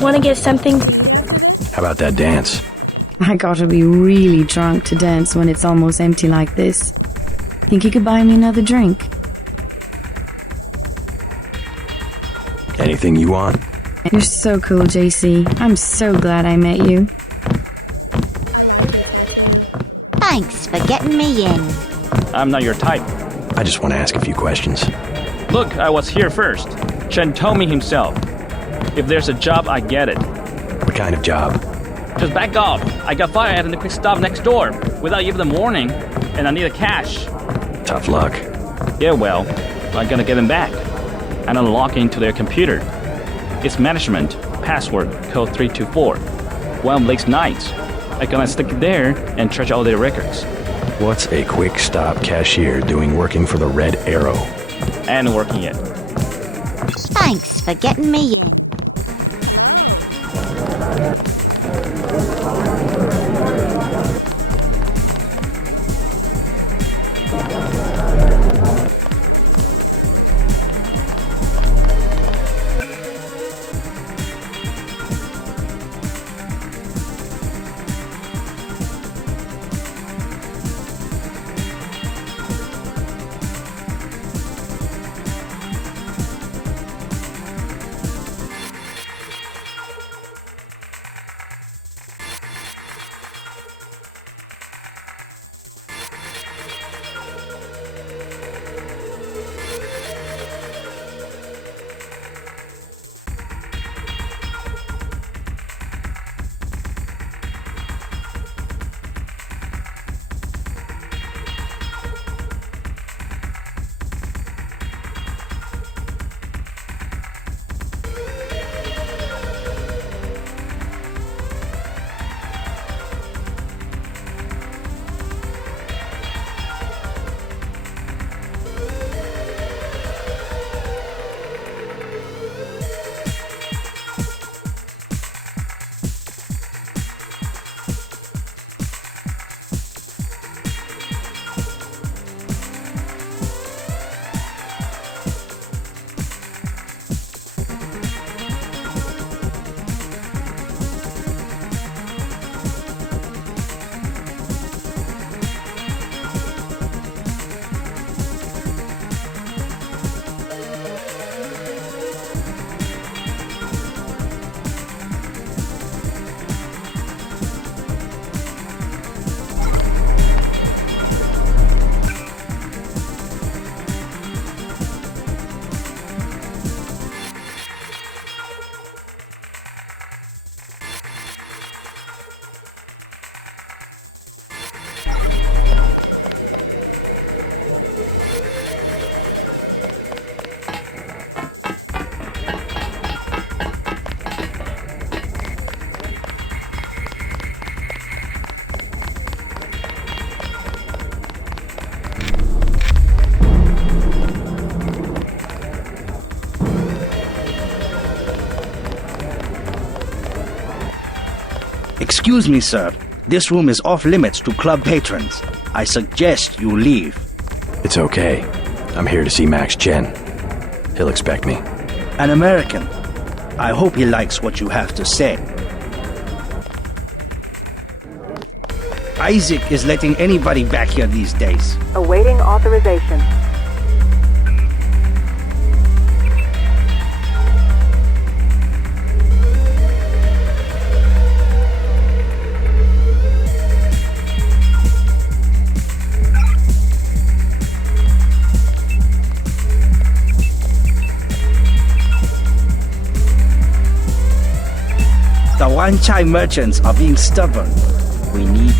Want to get something? How about that dance? I gotta be really drunk to dance when it's almost empty like this. Think you could buy me another drink? Anything you want? You're so cool, JC. I'm so glad I met you. Thanks for getting me in. I'm not your type. I just want to ask a few questions. Look, I was here first. Chen told me himself. If there's a job, I get it. What kind of job? Just back off. I got fired at the quick stop next door without even the warning, and I needed cash. Tough luck. Yeah, well, I'm gonna get them back and unlock into their computer. It's management, password, code 324. One late night, I'm gonna stick it there and trash all their records. What's a quick stop cashier doing working for the Red Arrow? And working it. Thanks for getting me in. Excuse me, sir. This room is off limits to club patrons. I suggest you leave. It's okay. I'm here to see Max Chen. He'll expect me. An American. I hope he likes what you have to say. Isaac is letting anybody back here these days. Awaiting authorization. The Wan-Chai merchants are being stubborn. We need...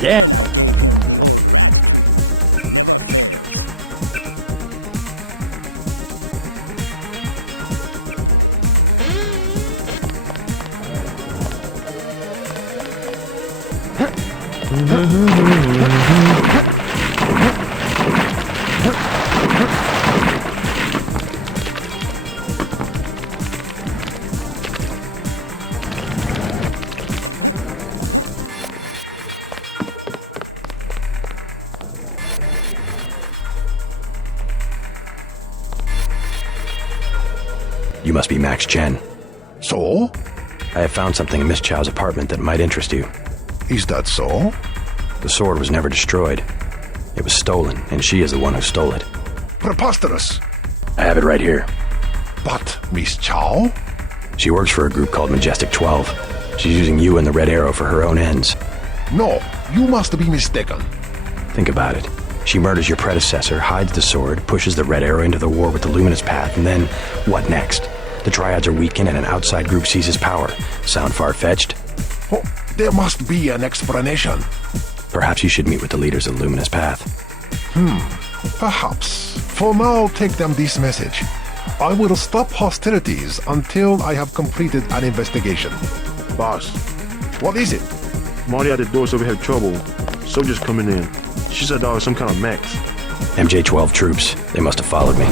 Yeah. You must be Max Chen. So? I have found something in Miss Chow's apartment that might interest you. Is that so? The sword was never destroyed. It was stolen, and she is the one who stole it. Preposterous. I have it right here. But Miss Chow? She works for a group called Majestic 12. She's using you and the Red Arrow for her own ends. No, you must be mistaken. Think about it. She murders your predecessor, hides the sword, pushes the Red Arrow into the war with the Luminous Path, and then, what next? The Triads are weakened and an outside group seizes power. Sound far-fetched? Oh, there must be an explanation. Perhaps you should meet with the leaders of the Luminous Path. Perhaps. For now, take them this message. I will stop hostilities until I have completed an investigation. Boss, What is it? Marty at the door said we had trouble. Soldiers coming in. She said that was some kind of mechs. MJ-12 troops. They must have followed me.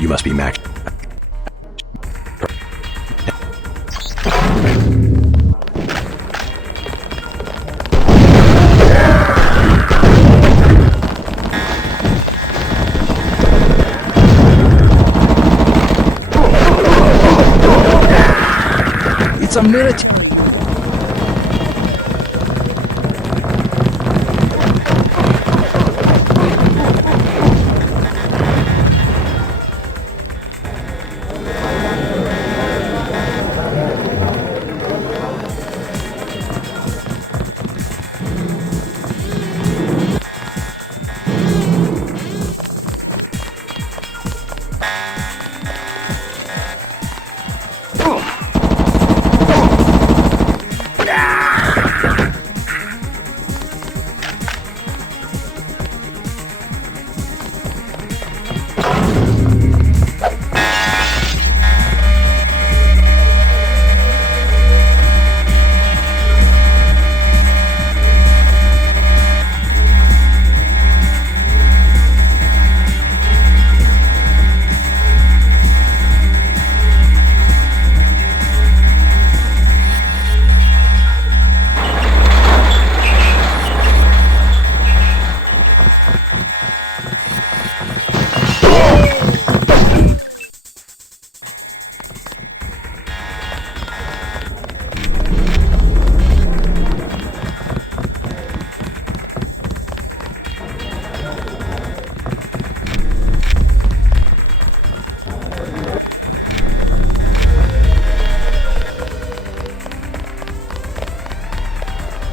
You must be Max. It's a miracle.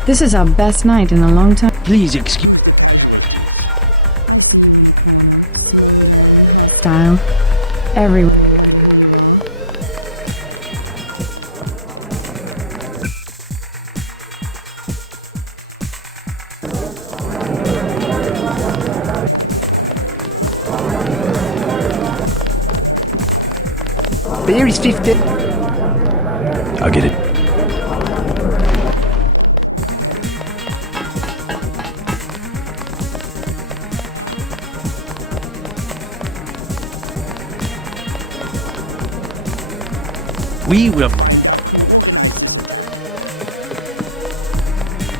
This is our best night in a long time. Please excuse. Style. Everywhere. Beer is 50. I'll get it. We will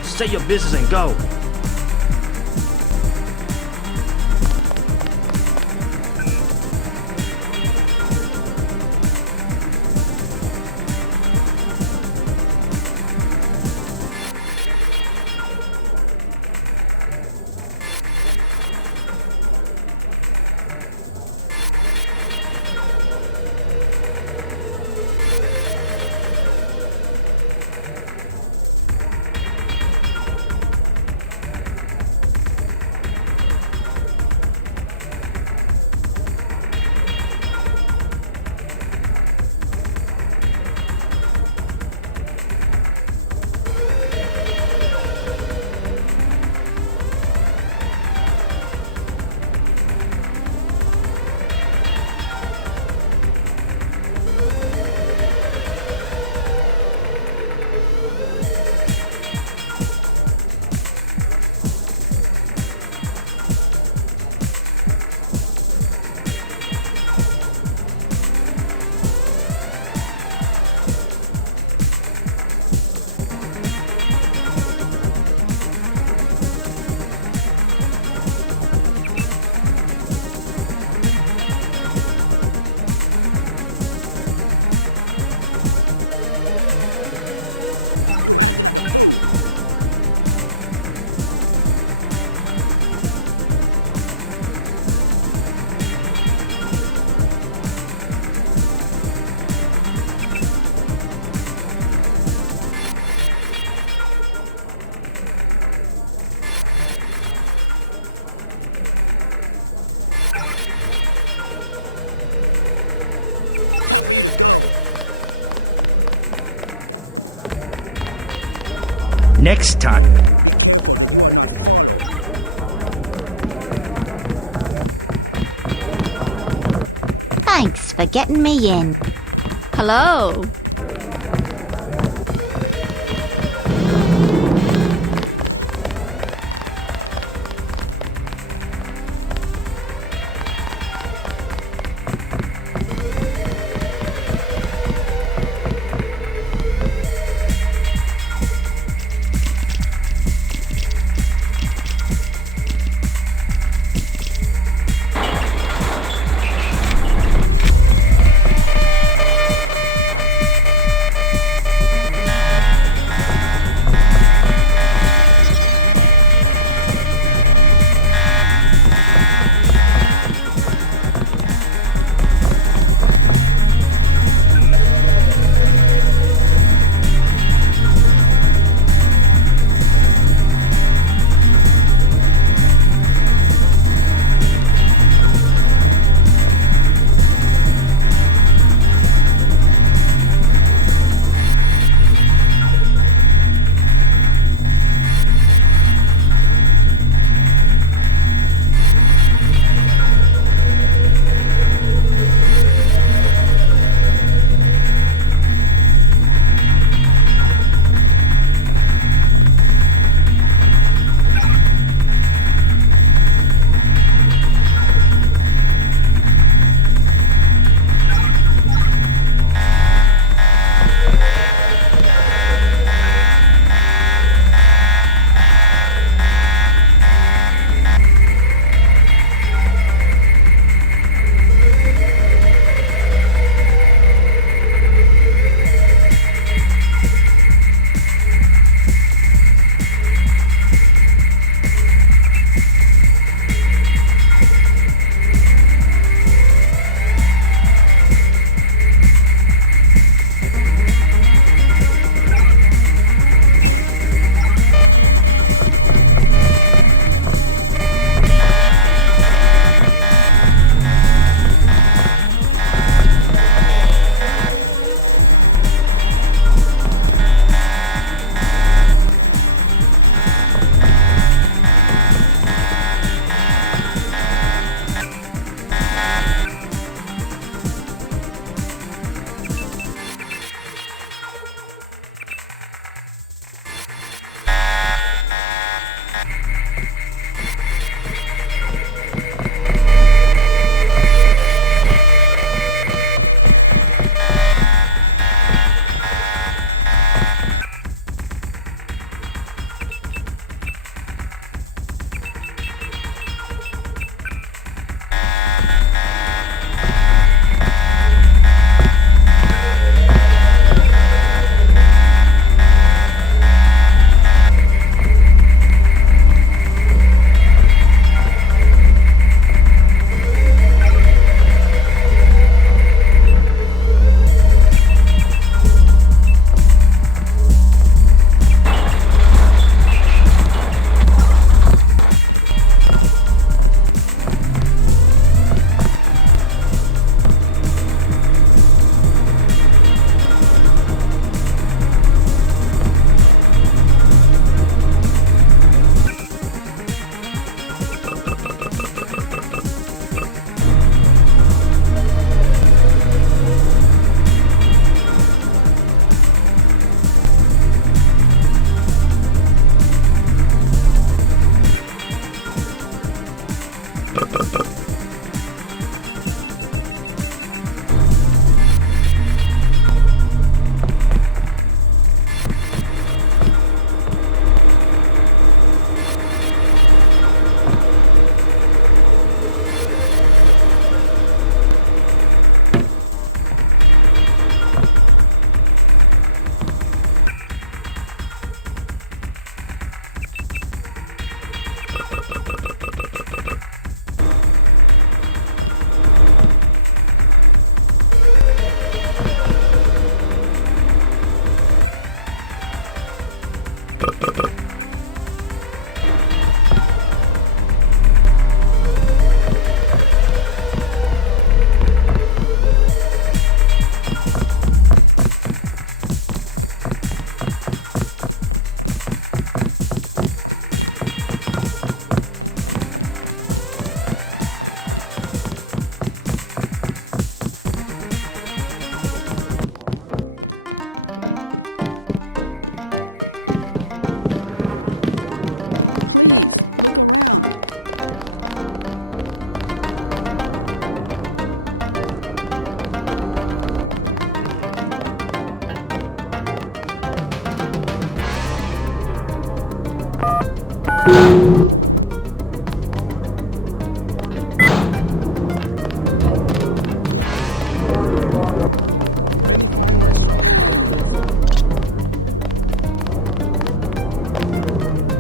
say your business and go. Next time. Thanks for getting me in. Hello.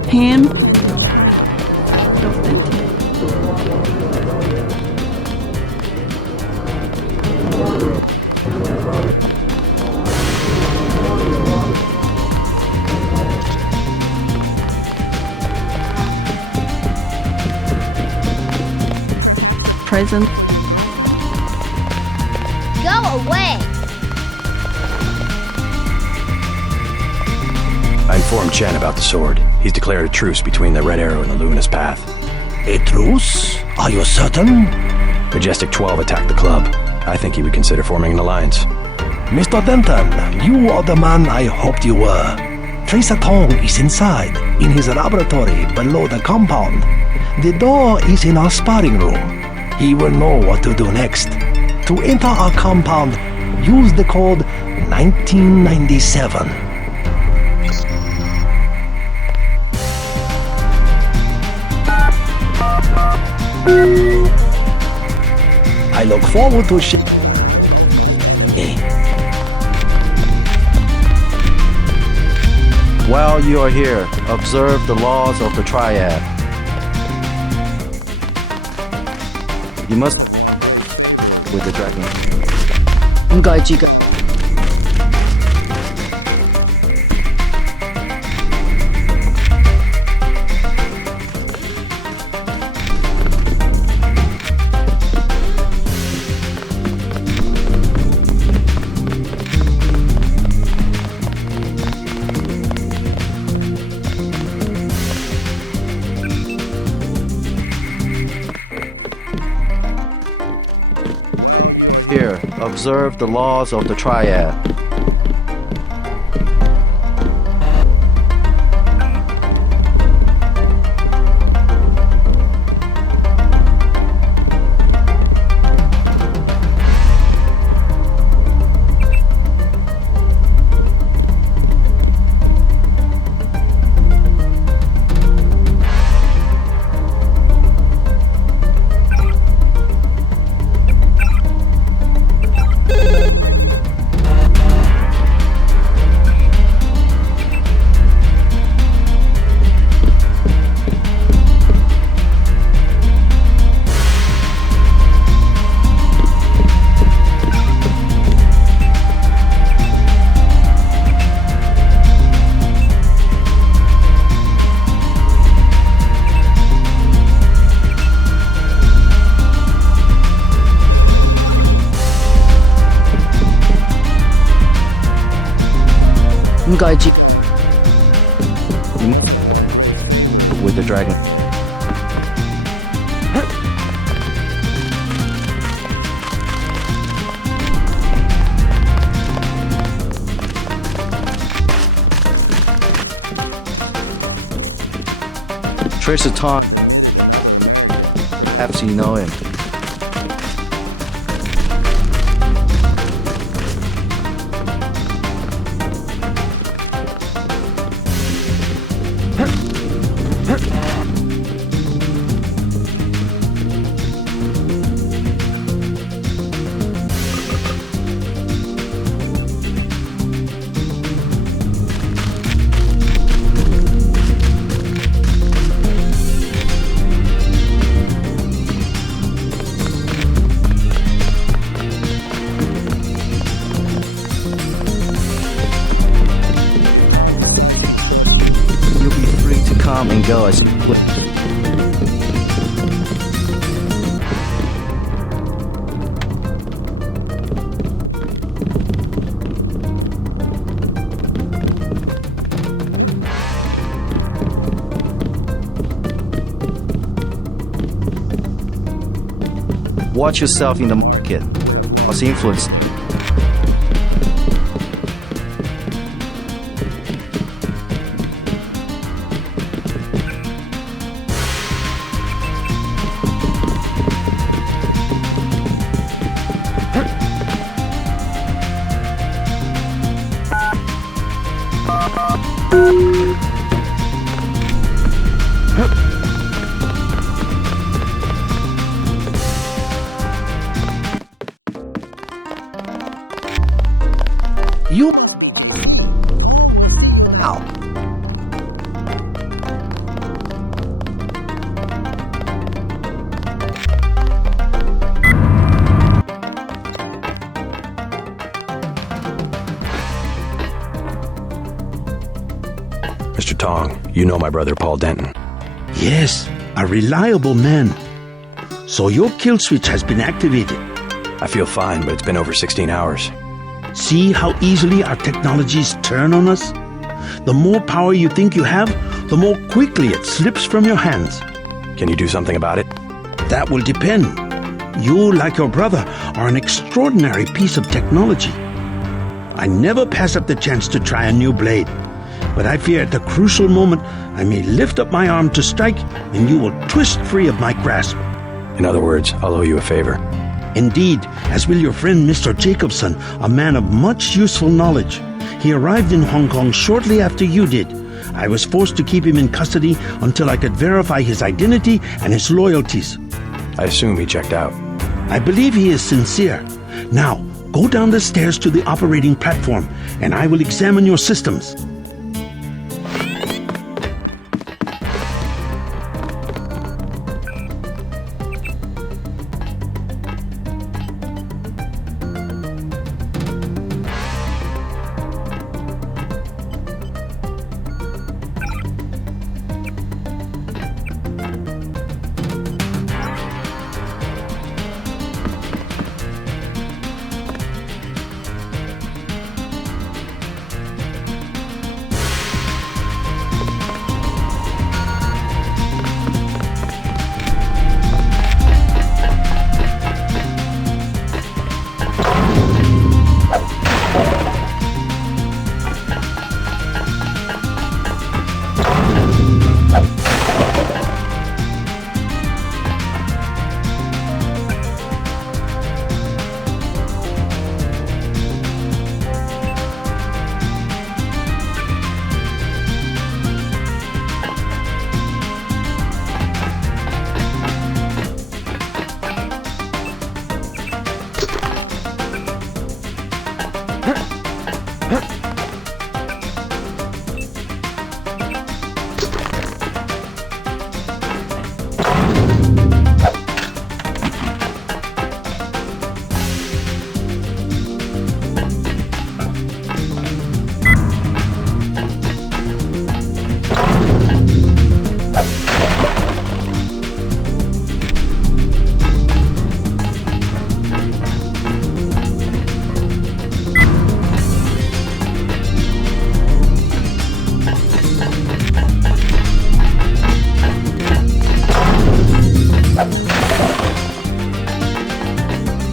Him? Present. Go away! I informed Chen about the sword. He's declared a truce between the Red Arrow and the Luminous Path. A truce? Are you certain? Majestic 12 attacked the club. I think he would consider forming an alliance. Mr. Denton, you are the man I hoped you were. Tracer Tong is inside, in his laboratory below the compound. The door is in our sparring room. He will know what to do next. To enter our compound, use the code 1997. I look forward to While you are here, observe the laws of the Triad. You must with the dragon. Here, observe the laws of the Triad. With the dragon. Trace of time. Perhaps you know him. And go as watch yourself in the market. What's the influence? You... Ow. Mr. Tong, you know my brother Paul Denton. Yes, a reliable man. So your kill switch has been activated. I feel fine, but it's been over 16 hours. See how easily our technologies turn on us? The more power you think you have, the more quickly it slips from your hands. Can you do something about it? That will depend. You, like your brother, are an extraordinary piece of technology. I never pass up the chance to try a new blade, but I fear at the crucial moment I may lift up my arm to strike and you will twist free of my grasp. In other words, I'll owe you a favor. Indeed, as will your friend Mr. Jacobson, a man of much useful knowledge. He arrived in Hong Kong shortly after you did. I was forced to keep him in custody until I could verify his identity and his loyalties. I assume he checked out. I believe he is sincere. Now, go down the stairs to the operating platform, and I will examine your systems.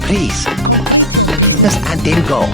Please. Just and then go.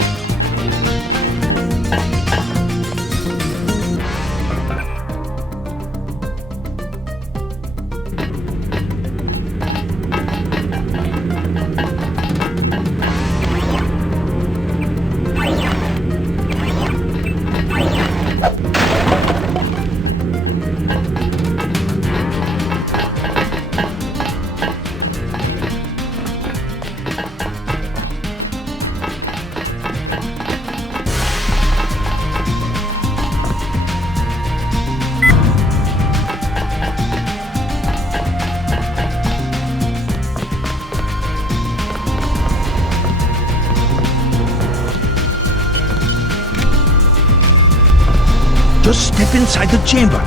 Step inside the chamber.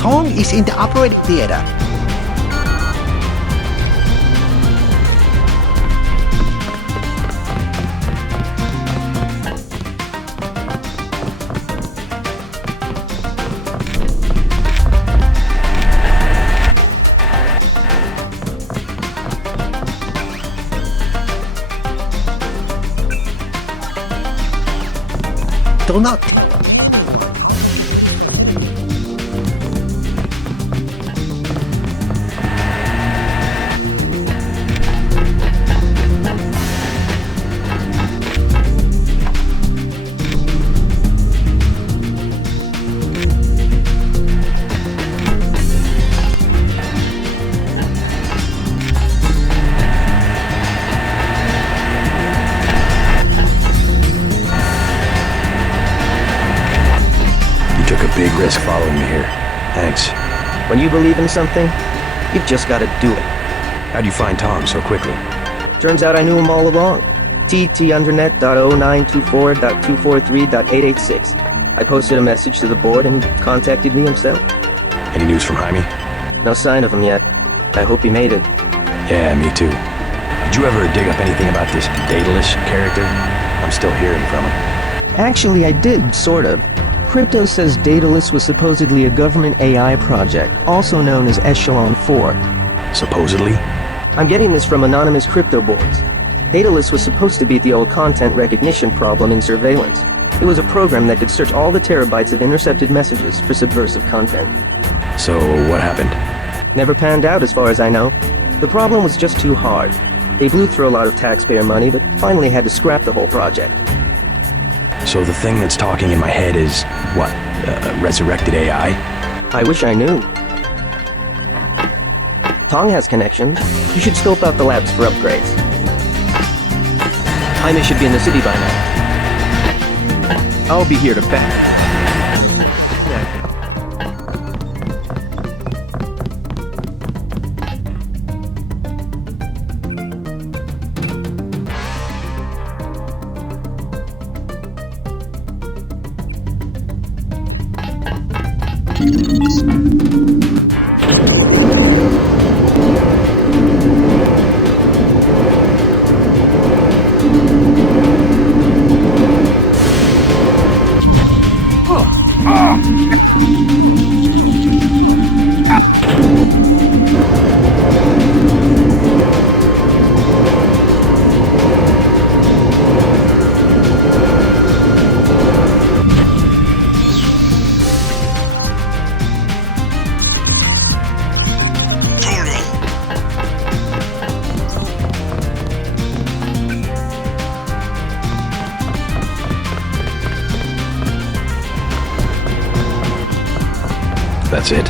Tong is in the operating theater. Do not. Big risk following me here. Thanks. When you believe in something, you've just got to do it. How'd you find Tom so quickly? Turns out I knew him all along. tt_0924.243.886. I posted a message to the board and he contacted me himself. Any news from Jaime? No sign of him yet. I hope he made it. Yeah, me too. Did you ever dig up anything about this Daedalus character? I'm still hearing from him. Actually, I did, sort of. Crypto says Daedalus was supposedly a government AI project, also known as Echelon 4. Supposedly? I'm getting this from anonymous crypto boards. Daedalus was supposed to beat the old content recognition problem in surveillance. It was a program that could search all the terabytes of intercepted messages for subversive content. So, what happened? Never panned out as far as I know. The problem was just too hard. They blew through a lot of taxpayer money, but finally had to scrap the whole project. So the thing that's talking in my head is, what, resurrected AI? I wish I knew. Tong has connections. You should scope out the labs for upgrades. Jaime should be in the city by now. I'll be here to back. That's it?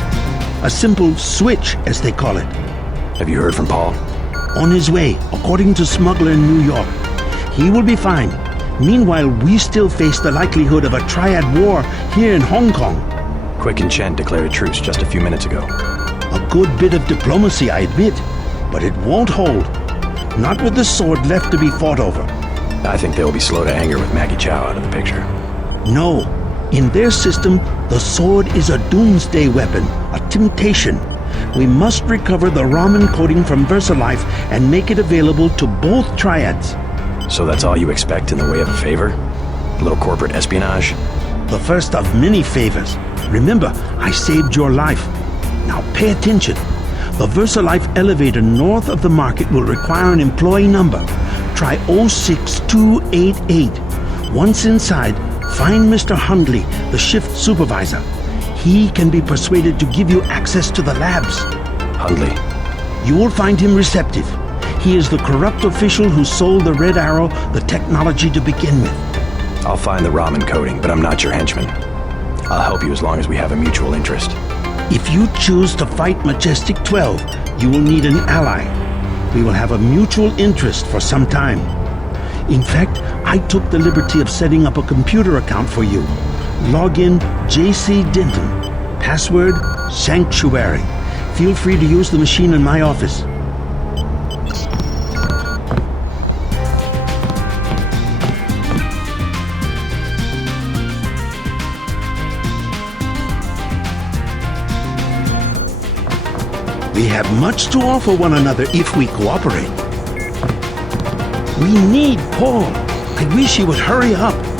A simple switch, as they call it. Have you heard from Paul? On his way, according to smuggler in New York. He will be fine. Meanwhile, we still face the likelihood of a Triad war here in Hong Kong. Quick and Chen declared a truce just a few minutes ago. A good bit of diplomacy, I admit, but it won't hold. Not with the sword left to be fought over. I think they'll be slow to anger with Maggie Chow out of the picture. No. In their system, the sword is a doomsday weapon, a temptation. We must recover the Raman coding from VersaLife and make it available to both Triads. So that's all you expect in the way of a favor? A little corporate espionage? The first of many favors. Remember, I saved your life. Now pay attention. The VersaLife elevator north of the market will require an employee number. Try 06288. Once inside, find Mr. Hundley, the shift supervisor. He can be persuaded to give you access to the labs. Hundley? You will find him receptive. He is the corrupt official who sold the Red Arrow the technology to begin with. I'll find the Raman coding, but I'm not your henchman. I'll help you as long as we have a mutual interest. If you choose to fight Majestic 12, you will need an ally. We will have a mutual interest for some time. In fact, I took the liberty of setting up a computer account for you. Login JC Denton. Password Sanctuary. Feel free to use the machine in my office. We have much to offer one another if we cooperate. We need Paul. I wish he would hurry up.